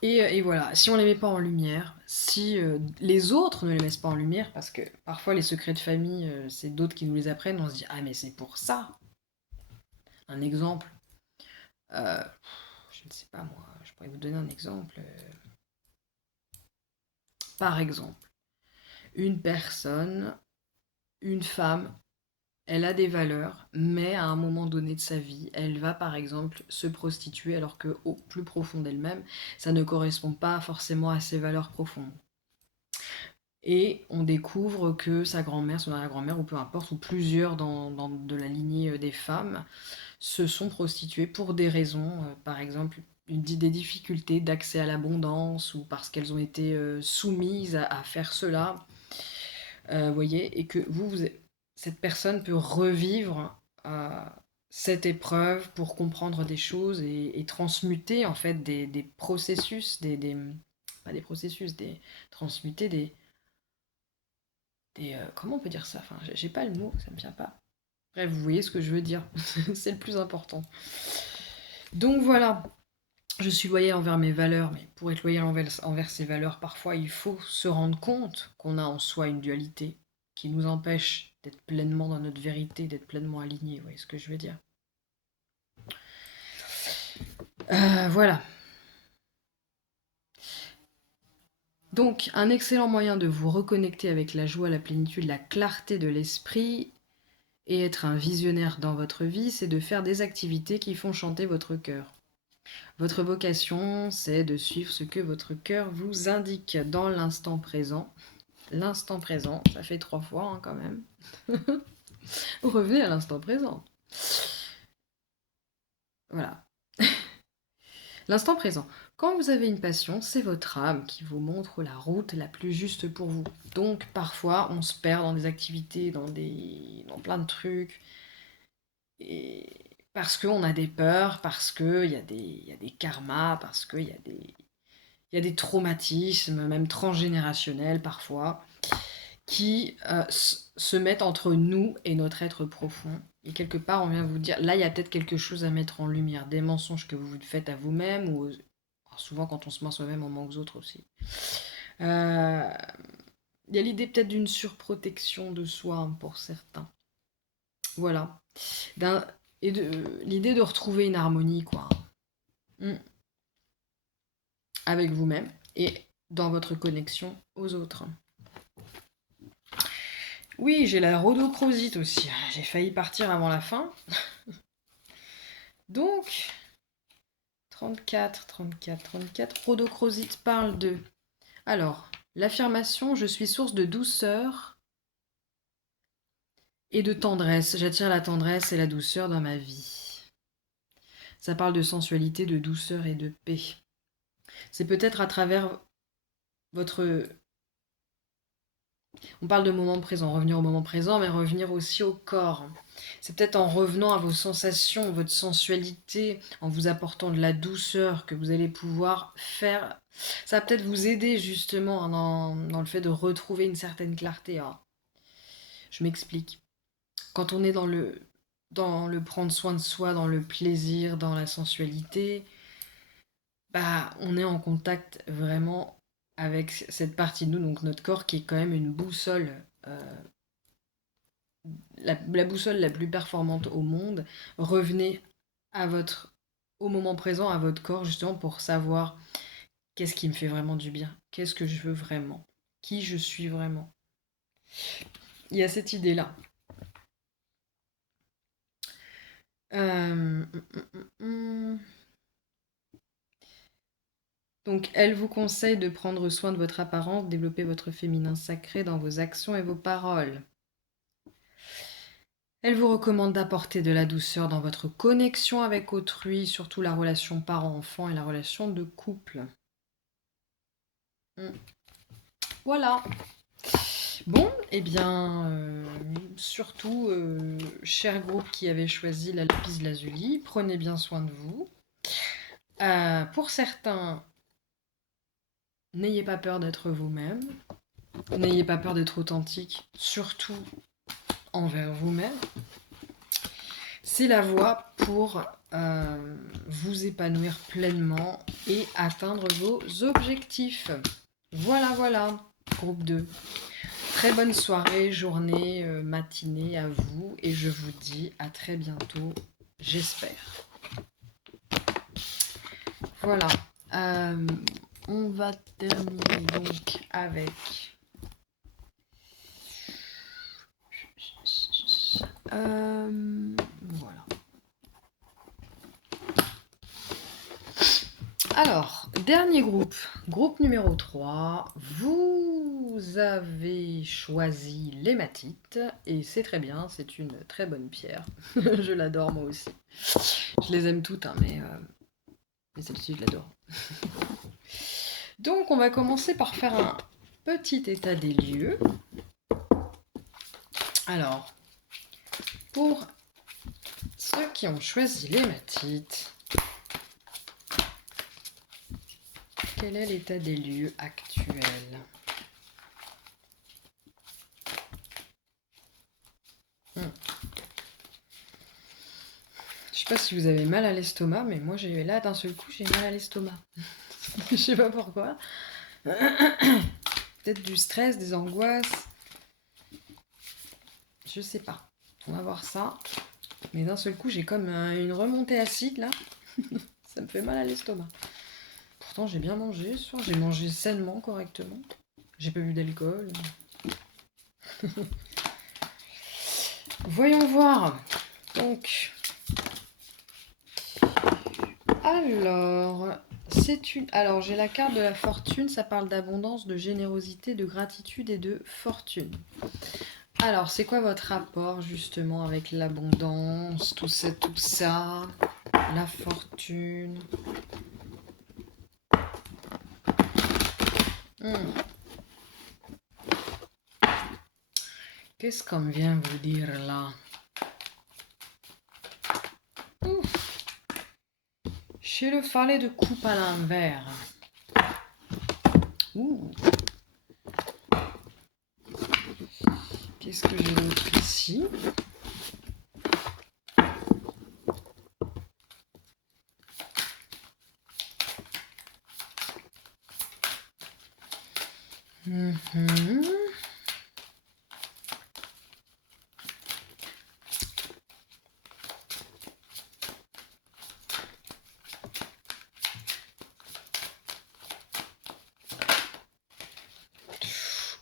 Et voilà, si on les met pas en lumière, si les autres ne les mettent pas en lumière, parce que parfois les secrets de famille, c'est d'autres qui nous les apprennent, on se dit ah mais c'est pour ça. Un exemple, je ne sais pas moi, je pourrais vous donner un exemple. Par exemple, une personne, une femme, elle a des valeurs, mais à un moment donné de sa vie, elle va par exemple se prostituer alors que au plus profond d'elle-même, ça ne correspond pas forcément à ses valeurs profondes. Et on découvre que sa grand-mère, son arrière-grand-mère, ou peu importe, ou plusieurs de la lignée des femmes, se sont prostituées pour des raisons, par exemple des difficultés d'accès à l'abondance, ou parce qu'elles ont été soumises à faire cela, voyez, et que cette personne peut revivre cette épreuve pour comprendre des choses et transmuter en fait des processus, pas des processus, transmuter comment on peut dire ça? Enfin, j'ai pas le mot, ça me vient pas. Bref, vous voyez ce que je veux dire. C'est le plus important. Donc voilà, je suis loyale envers mes valeurs, mais pour être loyal envers ses valeurs, parfois il faut se rendre compte qu'on a en soi une dualité qui nous empêche d'être pleinement dans notre vérité, d'être pleinement alignés, vous voyez ce que je veux dire? Voilà. Donc, un excellent moyen de vous reconnecter avec la joie, la plénitude, la clarté de l'esprit et être un visionnaire dans votre vie, c'est de faire des activités qui font chanter votre cœur. Votre vocation, c'est de suivre ce que votre cœur vous indique dans l'instant présent. L'instant présent, ça fait 3 fois hein, quand même. Revenez à l'instant présent. Voilà. L'instant présent. Quand vous avez une passion, c'est votre âme qui vous montre la route la plus juste pour vous. Donc parfois, on se perd dans des activités, dans plein de trucs. Et parce qu'on a des peurs, parce qu'il y a des karmas, parce il y a des traumatismes, même transgénérationnels parfois, qui se mettent entre nous et notre être profond. Et quelque part, on vient vous dire, là, il y a peut-être quelque chose à mettre en lumière, des mensonges que vous faites à vous-même, ou souvent quand on se ment soi-même, on ment aux autres aussi. Euh, Il y a l'idée peut-être d'une surprotection de soi hein, pour certains. Voilà. D'un- et l'idée de retrouver une harmonie, quoi. Mm. Avec vous-même et dans votre connexion aux autres. Oui, j'ai la rhodochrosite aussi. J'ai failli partir avant la fin. Donc, 34. Rhodochrosite parle de... Alors, l'affirmation « Je suis source de douceur et de tendresse. J'attire la tendresse et la douceur dans ma vie. » Ça parle de sensualité, de douceur et de paix. C'est peut-être à travers votre... On parle de moment présent, revenir au moment présent, mais revenir aussi au corps. C'est peut-être en revenant à vos sensations, votre sensualité, en vous apportant de la douceur que vous allez pouvoir faire. Ça va peut-être vous aider justement dans le fait de retrouver une certaine clarté. Alors, je m'explique. Quand on est dans le prendre soin de soi, dans le plaisir, dans la sensualité, bah, on est en contact vraiment avec cette partie de nous, donc notre corps qui est quand même une boussole la boussole la plus performante au monde. Revenez au moment présent, à votre corps, justement, pour savoir qu'est-ce qui me fait vraiment du bien, qu'est-ce que je veux vraiment, qui je suis vraiment. Il y a cette idée-là. Euh, Donc, elle vous conseille de prendre soin de votre apparence, développer votre féminin sacré dans vos actions et vos paroles. Elle vous recommande d'apporter de la douceur dans votre connexion avec autrui, surtout la relation parent-enfant et la relation de couple. Voilà. Bon, eh bien, surtout, cher groupe qui avait choisi la lapis lazuli, prenez bien soin de vous. Pour certains, n'ayez pas peur d'être vous-même, n'ayez pas peur d'être authentique, surtout envers vous-même. C'est la voie pour vous épanouir pleinement et atteindre vos objectifs. Voilà, groupe 2. Très bonne soirée, journée, matinée à vous et je vous dis à très bientôt, j'espère. Voilà. On va terminer donc avec... voilà. Alors, dernier groupe numéro 3, vous avez choisi l'hématite, et c'est très bien, c'est une très bonne pierre, je l'adore moi aussi. Je les aime toutes, hein, mais celle-ci je l'adore. Donc on va commencer par faire un petit état des lieux. Alors, pour ceux qui ont choisi l'hématite, quel est l'état des lieux actuel ? Je sais sais pas si vous avez mal à l'estomac, mais moi, là, d'un seul coup, j'ai mal à l'estomac. Je sais pas pourquoi. Peut-être du stress, des angoisses. Je sais pas. On va voir ça. Mais d'un seul coup, j'ai comme une remontée acide, là. Ça me fait mal à l'estomac. Pourtant, j'ai bien mangé ce soir. J'ai mangé sainement, correctement. J'ai pas bu d'alcool. Voyons voir. Donc, alors, j'ai la carte de la fortune. Ça parle d'abondance, de générosité, de gratitude et de fortune. Alors, c'est quoi votre rapport justement avec l'abondance, tout ça, la fortune? Qu'est-ce qu'on vient vous dire là? Chez le farlet de coupe à l'envers. Qu'est-ce que j'ai d'autre ici?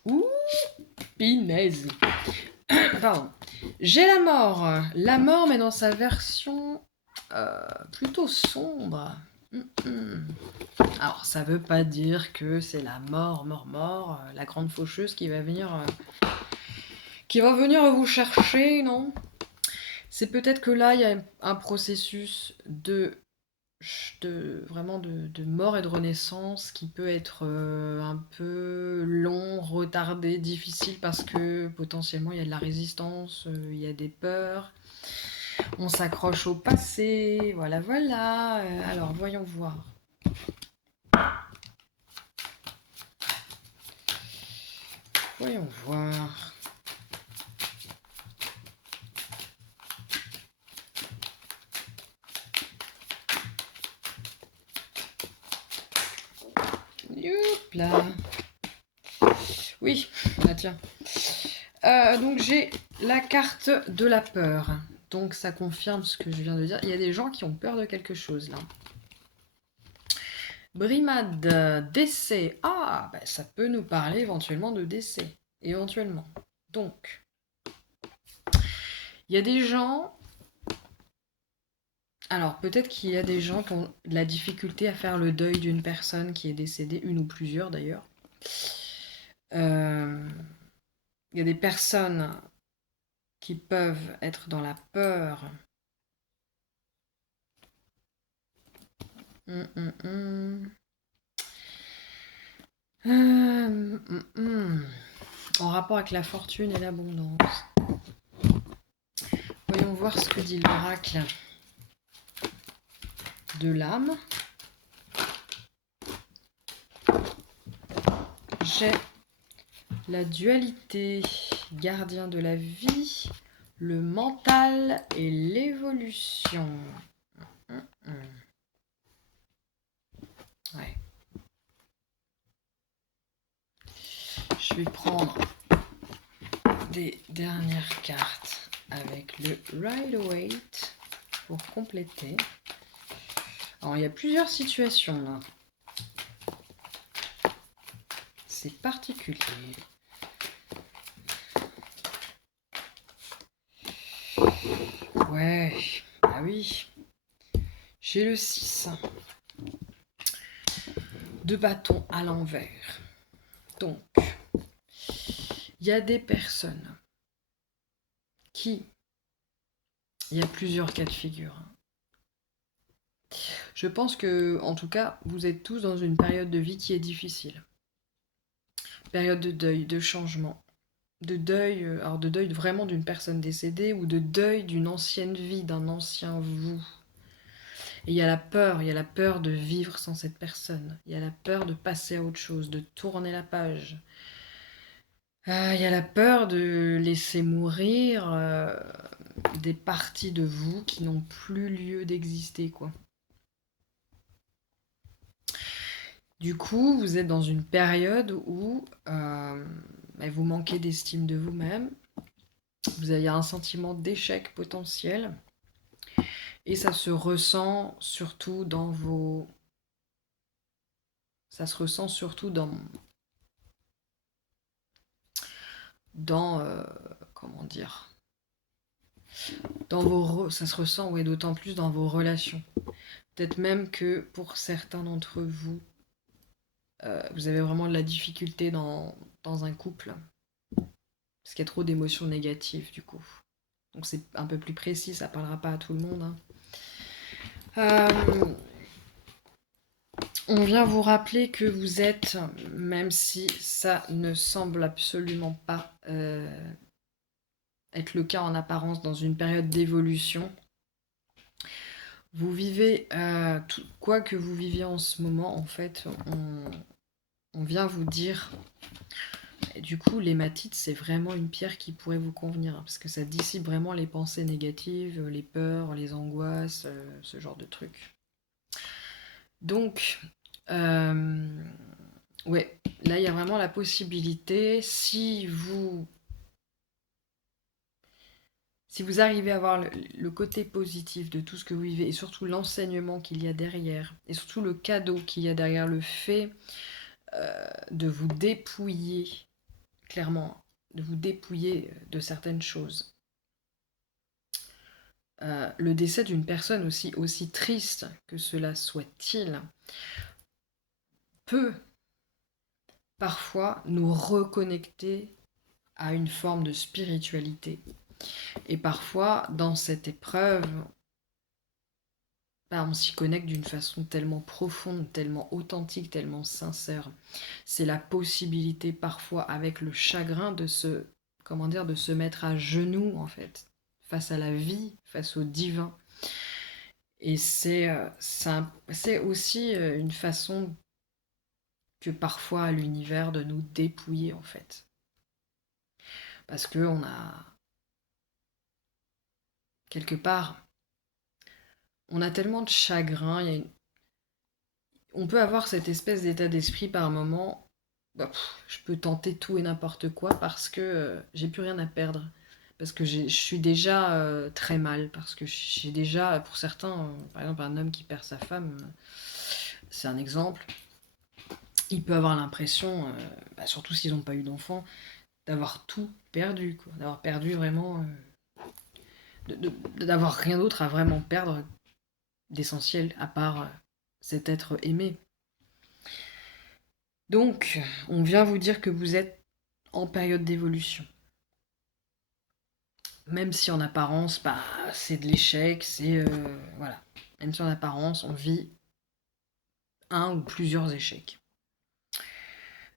Ouh, pinaise. Pardon. J'ai la mort. La mort, mais dans sa version plutôt sombre. Alors, ça veut pas dire que c'est la mort, la grande faucheuse qui va venir vous chercher, non? C'est peut-être que là, il y a un processus vraiment de mort et de renaissance qui peut être un peu long, retardé, difficile parce que potentiellement il y a de la résistance, il y a des peurs, on s'accroche au passé, voilà. Alors voyons voir. Voyons voir. Là. Oui, ah, tiens. Donc j'ai la carte de la peur. Donc ça confirme ce que je viens de dire. Il y a des gens qui ont peur de quelque chose là. Brimade, décès. Ah, bah, ça peut nous parler éventuellement de décès. Éventuellement. Donc, il y a des gens... Alors, peut-être qu'il y a des gens qui ont de la difficulté à faire le deuil d'une personne qui est décédée, une ou plusieurs d'ailleurs. Il y a des personnes qui peuvent être dans la peur. En rapport avec la fortune et l'abondance. Voyons voir ce que dit l'oracle de l'âme. J'ai la dualité, gardien de la vie, le mental et l'évolution. Ouais. Je vais prendre des dernières cartes avec le Rider-Waite pour compléter. Alors, il y a plusieurs situations là. C'est particulier. Ouais, ah oui. J'ai le 6 de bâton à l'envers. Donc, il y a des personnes qui... Il y a plusieurs cas de figure. Je pense que, en tout cas, vous êtes tous dans une période de vie qui est difficile. Période de deuil, de changement. De deuil, alors de deuil vraiment d'une personne décédée ou de deuil d'une ancienne vie, d'un ancien vous. Et il y a la peur de vivre sans cette personne. Il y a la peur de passer à autre chose, de tourner la page. Il y a la peur de laisser mourir des parties de vous qui n'ont plus lieu d'exister, quoi. Du coup, vous êtes dans une période où vous manquez d'estime de vous-même, vous avez un sentiment d'échec potentiel, et ça se ressent surtout dans vos... Ça se ressent surtout dans comment dire, ça se ressent, ouais, d'autant plus dans vos relations. Peut-être même que pour certains d'entre vous, vous avez vraiment de la difficulté dans un couple, parce qu'il y a trop d'émotions négatives du coup. Donc c'est un peu plus précis, ça parlera pas à tout le monde, hein. On vient vous rappeler que vous êtes, même si ça ne semble absolument pas être le cas en apparence, dans une période d'évolution. Vous vivez, quoi que vous viviez en ce moment, en fait, on vient vous dire... Et du coup, l'hématite, c'est vraiment une pierre qui pourrait vous convenir, hein, parce que ça dissipe vraiment les pensées négatives, les peurs, les angoisses, ce genre de trucs. Donc, ouais, là, il y a vraiment la possibilité, si vous arrivez à voir le côté positif de tout ce que vous vivez, et surtout l'enseignement qu'il y a derrière, et surtout le cadeau qu'il y a derrière le fait de vous dépouiller, clairement, de vous dépouiller de certaines choses. Le décès d'une personne aussi triste que cela soit-il, peut parfois nous reconnecter à une forme de spiritualité. Et parfois, dans cette épreuve, on s'y connecte d'une façon tellement profonde, tellement authentique, tellement sincère. C'est la possibilité parfois, avec le chagrin, de se mettre à genoux, en fait, face à la vie, face au divin. Et c'est aussi une façon que parfois à l'univers de nous dépouiller, en fait. Parce que on a, quelque part, on a tellement de chagrin, on peut avoir cette espèce d'état d'esprit par moment, je peux tenter tout et n'importe quoi parce que j'ai plus rien à perdre. Parce que je suis déjà très mal, parce que j'ai déjà, pour certains, par exemple un homme qui perd sa femme, c'est un exemple, il peut avoir l'impression, surtout s'ils n'ont pas eu d'enfant, d'avoir tout perdu, quoi. D'avoir perdu vraiment... d'avoir rien d'autre à vraiment perdre d'essentiel, à part cet être aimé. Donc, on vient vous dire que vous êtes en période d'évolution. Même si en apparence, c'est de l'échec, voilà. Même si en apparence, on vit un ou plusieurs échecs.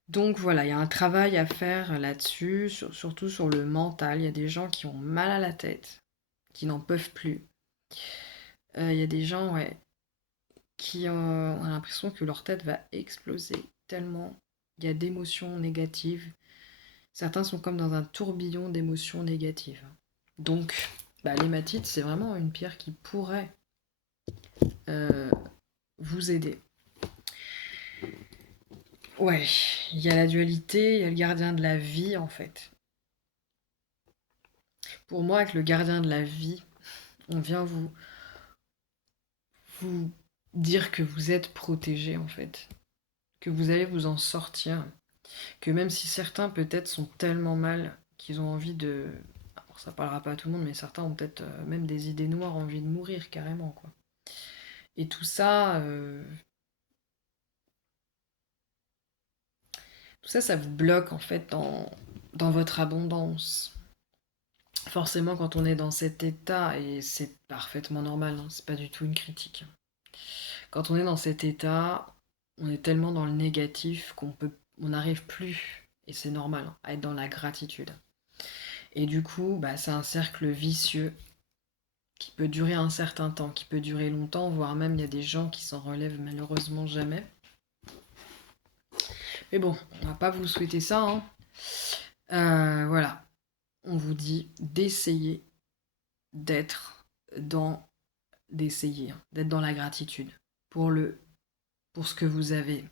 Donc voilà, il y a un travail à faire là-dessus, surtout sur le mental. Il y a des gens qui ont mal à la tête, qui n'en peuvent plus. Il y a des gens, ouais, qui ont l'impression que leur tête va exploser tellement il y a d'émotions négatives. Certains sont comme dans un tourbillon d'émotions négatives. Donc, l'hématite, c'est vraiment une pierre qui pourrait vous aider. Ouais, il y a la dualité, il y a le gardien de la vie, en fait. Pour moi, avec le gardien de la vie, on vient vous dire que vous êtes protégé, en fait. Que vous allez vous en sortir. Que même si certains, peut-être, sont tellement mal qu'ils ont envie de... Alors, ça parlera pas à tout le monde, mais certains ont peut-être même des idées noires, envie de mourir, carrément, quoi. Et tout ça... Tout ça, ça vous bloque, en fait, dans votre abondance. Forcément, quand on est dans cet état, et c'est parfaitement normal, hein, c'est pas du tout une critique. Quand on est dans cet état, on est tellement dans le négatif on n'arrive plus, et c'est normal, hein, à être dans la gratitude. Et du coup, c'est un cercle vicieux qui peut durer un certain temps, qui peut durer longtemps, voire même il y a des gens qui s'en relèvent malheureusement jamais. Mais bon, on va pas vous souhaiter ça, hein. Voilà, on vous dit d'essayer d'être d'essayer, d'être dans la gratitude pour ce que vous avez.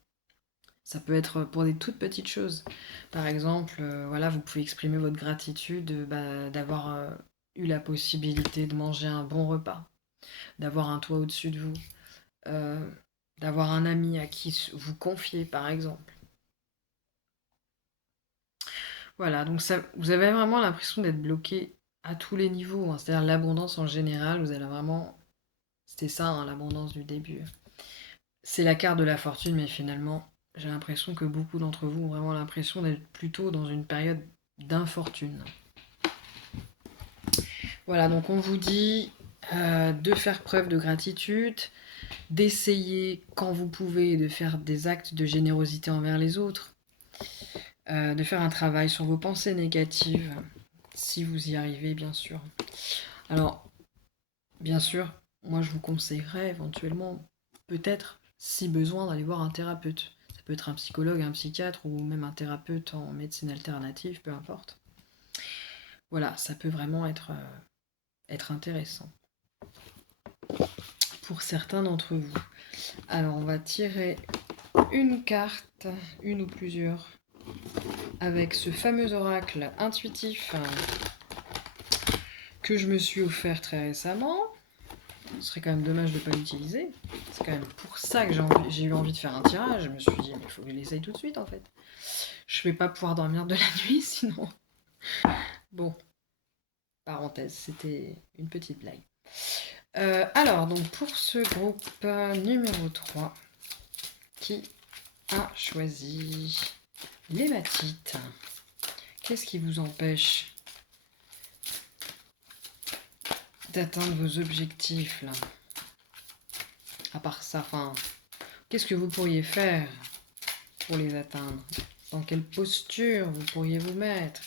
Ça peut être pour des toutes petites choses. Par exemple, voilà, vous pouvez exprimer votre gratitude d'avoir eu la possibilité de manger un bon repas, d'avoir un toit au-dessus de vous, euh, d'avoir un ami à qui vous confier, par exemple. Voilà, donc ça, vous avez vraiment l'impression d'être bloqué à tous les niveaux, hein. C'est-à-dire l'abondance en général, vous allez vraiment... C'était ça, hein, l'abondance du début. C'est la carte de la fortune, mais finalement, j'ai l'impression que beaucoup d'entre vous ont vraiment l'impression d'être plutôt dans une période d'infortune. Voilà, donc on vous dit de faire preuve de gratitude, d'essayer quand vous pouvez de faire des actes de générosité envers les autres, de faire un travail sur vos pensées négatives, si vous y arrivez, bien sûr. Alors, bien sûr, moi je vous conseillerais éventuellement, peut-être, si besoin, d'aller voir un thérapeute. Ça peut être un psychologue, un psychiatre ou même un thérapeute en médecine alternative, peu importe. Voilà, ça peut vraiment être intéressant pour certains d'entre vous. Alors, on va tirer une carte, une ou plusieurs, avec ce fameux oracle intuitif que je me suis offert très récemment. Ce serait quand même dommage de ne pas l'utiliser. C'est quand même pour ça que j'ai eu envie de faire un tirage. Je me suis dit, mais il faut que je l'essaye tout de suite en fait. Je vais pas pouvoir dormir de la nuit sinon. Bon, parenthèse, c'était une petite blague. Alors, donc pour ce groupe numéro 3, qui a choisi l'hématite, qu'est-ce qui vous empêche d'atteindre vos objectifs là? À part ça, enfin, qu'est-ce que vous pourriez faire pour les atteindre? Dans quelle posture vous pourriez vous mettre?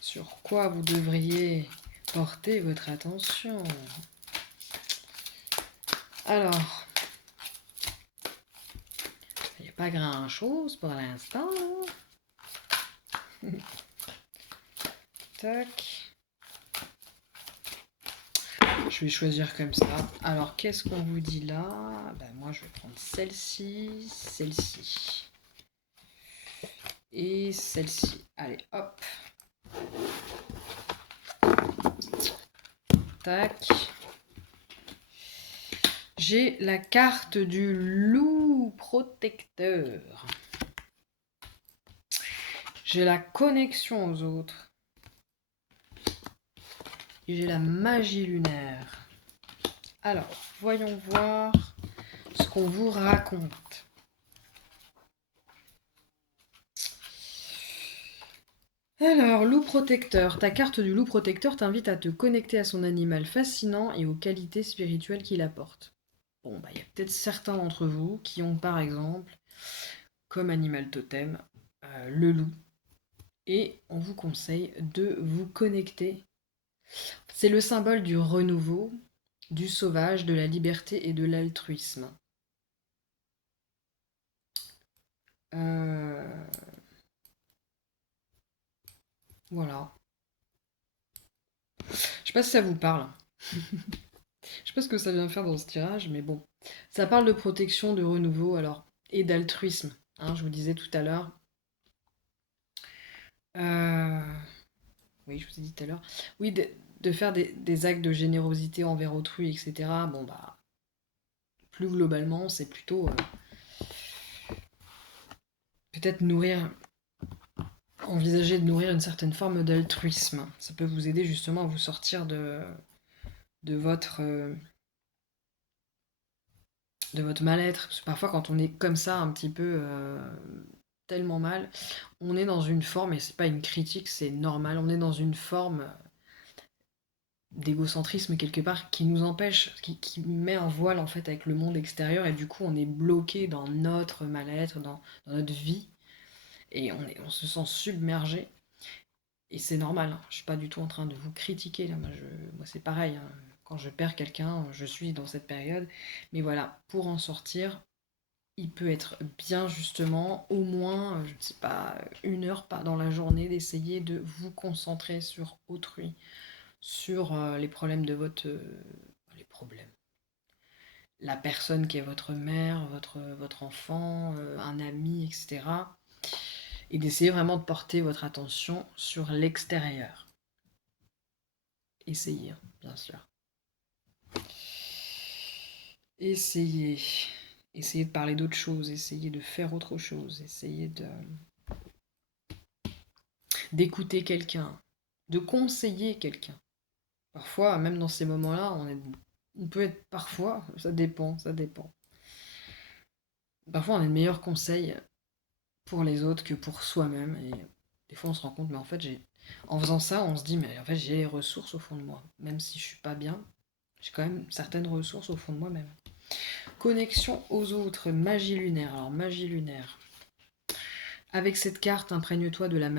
Sur quoi vous devriez porter votre attention? Alors, il n'y a pas grand-chose pour l'instant. Tac. Je vais choisir comme ça. Alors, qu'est-ce qu'on vous dit là? Ben, moi, je vais prendre celle-ci, celle-ci. Et celle-ci. Allez, hop. Tac. J'ai la carte du loup protecteur. J'ai la connexion aux autres. Et j'ai la magie lunaire. Alors, voyons voir ce qu'on vous raconte. Alors, loup protecteur. Ta carte du loup protecteur t'invite à te connecter à son animal fascinant et aux qualités spirituelles qu'il apporte. Bon, bah, il y a peut-être certains d'entre vous qui ont par exemple, comme animal totem, le loup. Et on vous conseille de vous connecter. C'est le symbole du renouveau, du sauvage, de la liberté et de l'altruisme. Voilà. Je sais pas si ça vous parle. Je sais pas ce que ça vient faire dans ce tirage, mais bon. Ça parle de protection, de renouveau, alors, et d'altruisme. Hein, je vous disais tout à l'heure. Euh, Oui, je vous ai dit tout à l'heure. Oui, de faire des actes de générosité envers autrui, etc. Bon, bah, plus globalement, c'est plutôt peut-être envisager de nourrir une certaine forme d'altruisme. Ça peut vous aider justement à vous sortir de votre, euh, de votre mal-être. Parce que parfois, quand on est comme ça, un petit peu tellement mal, on est dans une forme, et c'est pas une critique, c'est normal, on est dans une forme d'égocentrisme quelque part qui nous empêche, qui met un voile en fait avec le monde extérieur, et du coup on est bloqué dans notre mal-être, dans notre vie, et on se sent submergé. Et c'est normal, hein. Je suis pas du tout en train de vous critiquer là. Moi c'est pareil, hein. Quand je perds quelqu'un, je suis dans cette période. Mais voilà, pour en sortir, il peut être bien justement, au moins, je ne sais pas, 1 heure dans la journée, d'essayer de vous concentrer sur autrui, sur les problèmes de les problèmes. La personne qui est votre mère, votre enfant, un ami, etc. Et d'essayer vraiment de porter votre attention sur l'extérieur. Essayez, hein, bien sûr. Essayez. Essayez de parler d'autre chose, essayez de faire autre chose, essayez d'écouter quelqu'un, de conseiller quelqu'un. Parfois, même dans ces moments-là, on peut être parfois, ça dépend, ça dépend. Parfois, on a de meilleurs conseils pour les autres que pour soi-même. Et des fois, on se rend compte, mais en fait, en faisant ça, on se dit, mais en fait, j'ai les ressources au fond de moi. Même si je suis pas bien, j'ai quand même certaines ressources au fond de moi-même. Connexion aux autres, magie lunaire. Alors, magie lunaire. Avec cette carte, imprègne-toi de la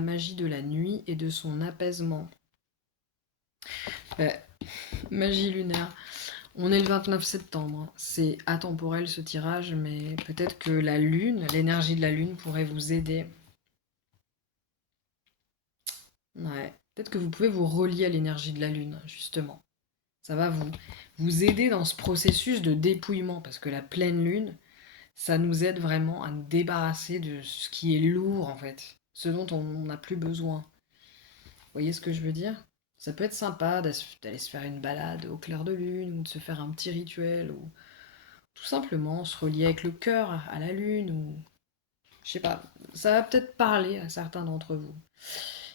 magie de la nuit et de son apaisement. Magie lunaire. On est le 29 septembre. C'est atemporel ce tirage, mais peut-être que la lune, l'énergie de la lune pourrait vous aider. Ouais. Peut-être que vous pouvez vous relier à l'énergie de la lune, justement. Ça va vous aider dans ce processus de dépouillement, parce que la pleine lune, ça nous aide vraiment à nous débarrasser de ce qui est lourd, en fait. Ce dont on n'a plus besoin. Vous voyez ce que je veux dire? Ça peut être sympa d'aller se faire une balade au clair de lune, ou de se faire un petit rituel, ou tout simplement se relier avec le cœur à la lune, ou je sais pas, ça va peut-être parler à certains d'entre vous.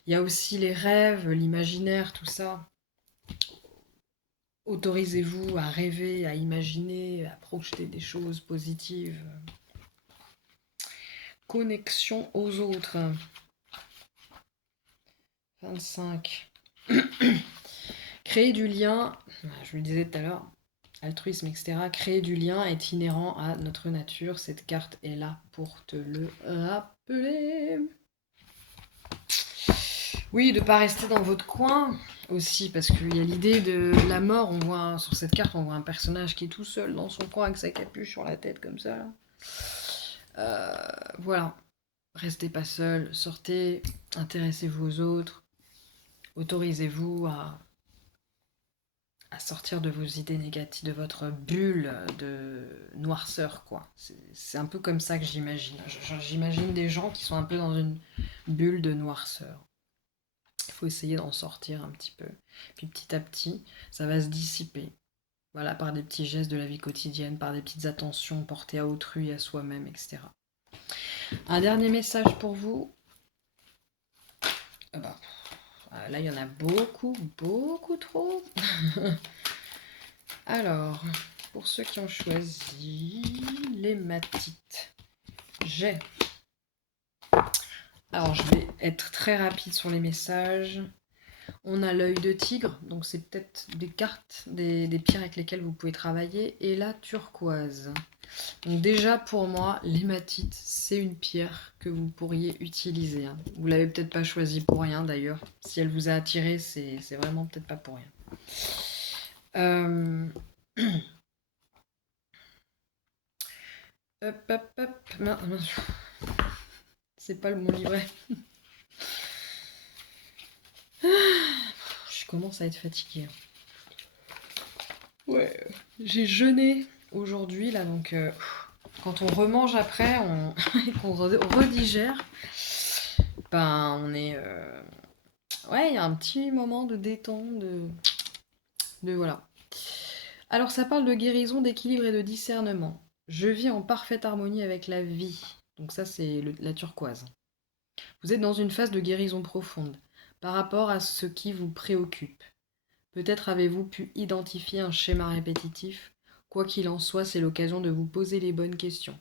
Il y a aussi les rêves, l'imaginaire, tout ça. Autorisez-vous à rêver, à imaginer, à projeter des choses positives. Connexion aux autres. 25. Créer du lien, je le disais tout à l'heure, altruisme, etc. Créer du lien est inhérent à notre nature. Cette carte est là pour te le rappeler. Oui, de ne pas rester dans votre coin aussi, parce qu'il y a l'idée de la mort. On voit sur cette carte, on voit un personnage qui est tout seul dans son coin avec sa capuche sur la tête comme ça. Voilà. Restez pas seul, sortez, intéressez-vous aux autres, autorisez-vous à sortir de vos idées négatives, de votre bulle de noirceur, quoi. C'est un peu comme ça que j'imagine. J'imagine des gens qui sont un peu dans une bulle de noirceur. Il faut essayer d'en sortir un petit peu. Puis petit à petit, ça va se dissiper. Voilà, par des petits gestes de la vie quotidienne, par des petites attentions portées à autrui, à soi-même, etc. Un dernier message pour vous. Là, il y en a beaucoup, beaucoup trop. Alors, pour ceux qui ont choisi l'hématite, j'ai... Alors, je vais être très rapide sur les messages. On a l'œil de tigre, donc c'est peut-être des cartes, des pierres avec lesquelles vous pouvez travailler, et la turquoise. Donc déjà, pour moi, l'hématite, c'est une pierre que vous pourriez utiliser. Hein. Vous l'avez peut-être pas choisie pour rien, d'ailleurs. Si elle vous a attiré, c'est vraiment peut-être pas pour rien. Hop, hop, hop. Non. C'est pas mon livret. Je commence à être fatiguée. Ouais, j'ai jeûné aujourd'hui, là, donc quand on remange après, et qu'on redigère, ben on est... Ouais, il y a un petit moment de détente, de voilà. Alors ça parle de guérison, d'équilibre et de discernement. Je vis en parfaite harmonie avec la vie. Donc ça, c'est la turquoise. Vous êtes dans une phase de guérison profonde par rapport à ce qui vous préoccupe. Peut-être avez-vous pu identifier un schéma répétitif. Quoi qu'il en soit, c'est l'occasion de vous poser les bonnes questions.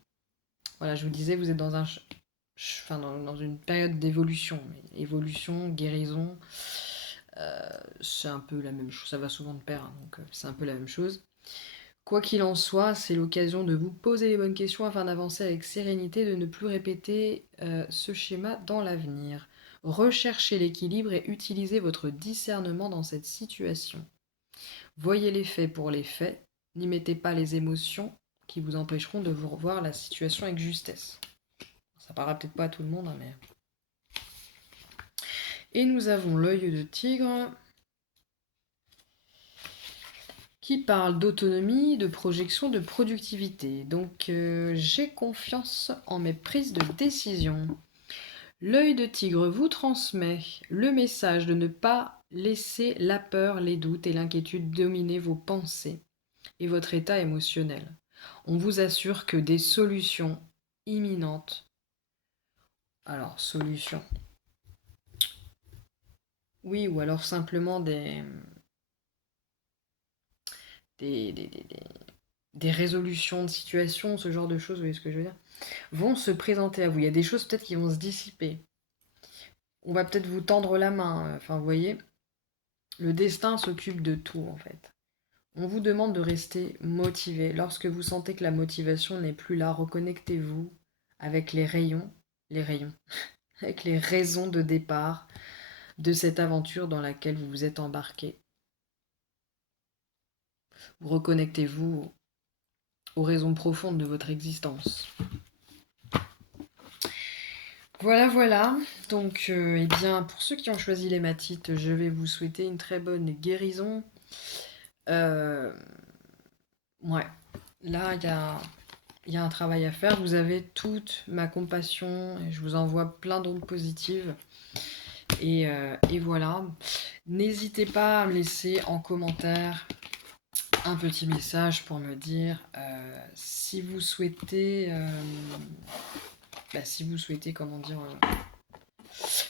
Voilà, je vous disais, vous êtes dans dans une période d'évolution. Évolution, guérison, c'est un peu la même chose. Ça va souvent de pair, hein, donc c'est un peu la même chose. Quoi qu'il en soit, c'est l'occasion de vous poser les bonnes questions afin d'avancer avec sérénité, de ne plus répéter ce schéma dans l'avenir. Recherchez l'équilibre et utilisez votre discernement dans cette situation. Voyez les faits pour les faits, n'y mettez pas les émotions qui vous empêcheront de vous revoir la situation avec justesse. Ça parlera peut-être pas à tout le monde, hein, mais... Et nous avons l'œil de tigre qui parle d'autonomie, de projection, de productivité. Donc j'ai confiance en mes prises de décision. L'œil de tigre vous transmet le message de ne pas laisser la peur, les doutes et l'inquiétude dominer vos pensées et votre état émotionnel. On vous assure que des solutions imminentes. Alors, solutions. Oui, ou alors simplement des résolutions de situations, ce genre de choses, vous voyez ce que je veux dire, vont se présenter à vous. Il y a des choses peut-être qui vont se dissiper. On va peut-être vous tendre la main. Enfin, vous voyez, le destin s'occupe de tout, en fait. On vous demande de rester motivé. Lorsque vous sentez que la motivation n'est plus là, reconnectez-vous avec les rayons, avec les raisons de départ de cette aventure dans laquelle vous vous êtes embarqué. Reconnectez-vous aux raisons profondes de votre existence. Voilà, voilà. Donc, eh bien, pour ceux qui ont choisi l'hématite, je vais vous souhaiter une très bonne guérison. Ouais, là, il y a un travail à faire. Vous avez toute ma compassion et je vous envoie plein d'ondes positives. Et voilà. N'hésitez pas à me laisser en commentaire un petit message pour me dire si vous souhaitez, comment dire,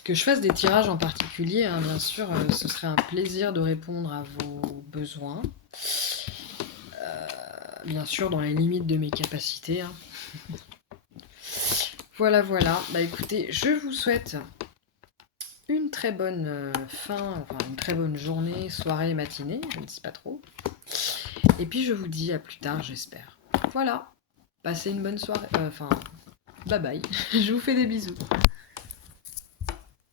que je fasse des tirages en particulier, hein, bien sûr, ce serait un plaisir de répondre à vos besoins. Bien sûr, dans les limites de mes capacités. Hein. Voilà, voilà. Bah écoutez, je vous souhaite une très bonne une très bonne journée, soirée, matinée, je ne sais pas trop. Et puis je vous dis à plus tard, j'espère. Voilà. Passez une bonne soirée. Bye bye. Je vous fais des bisous.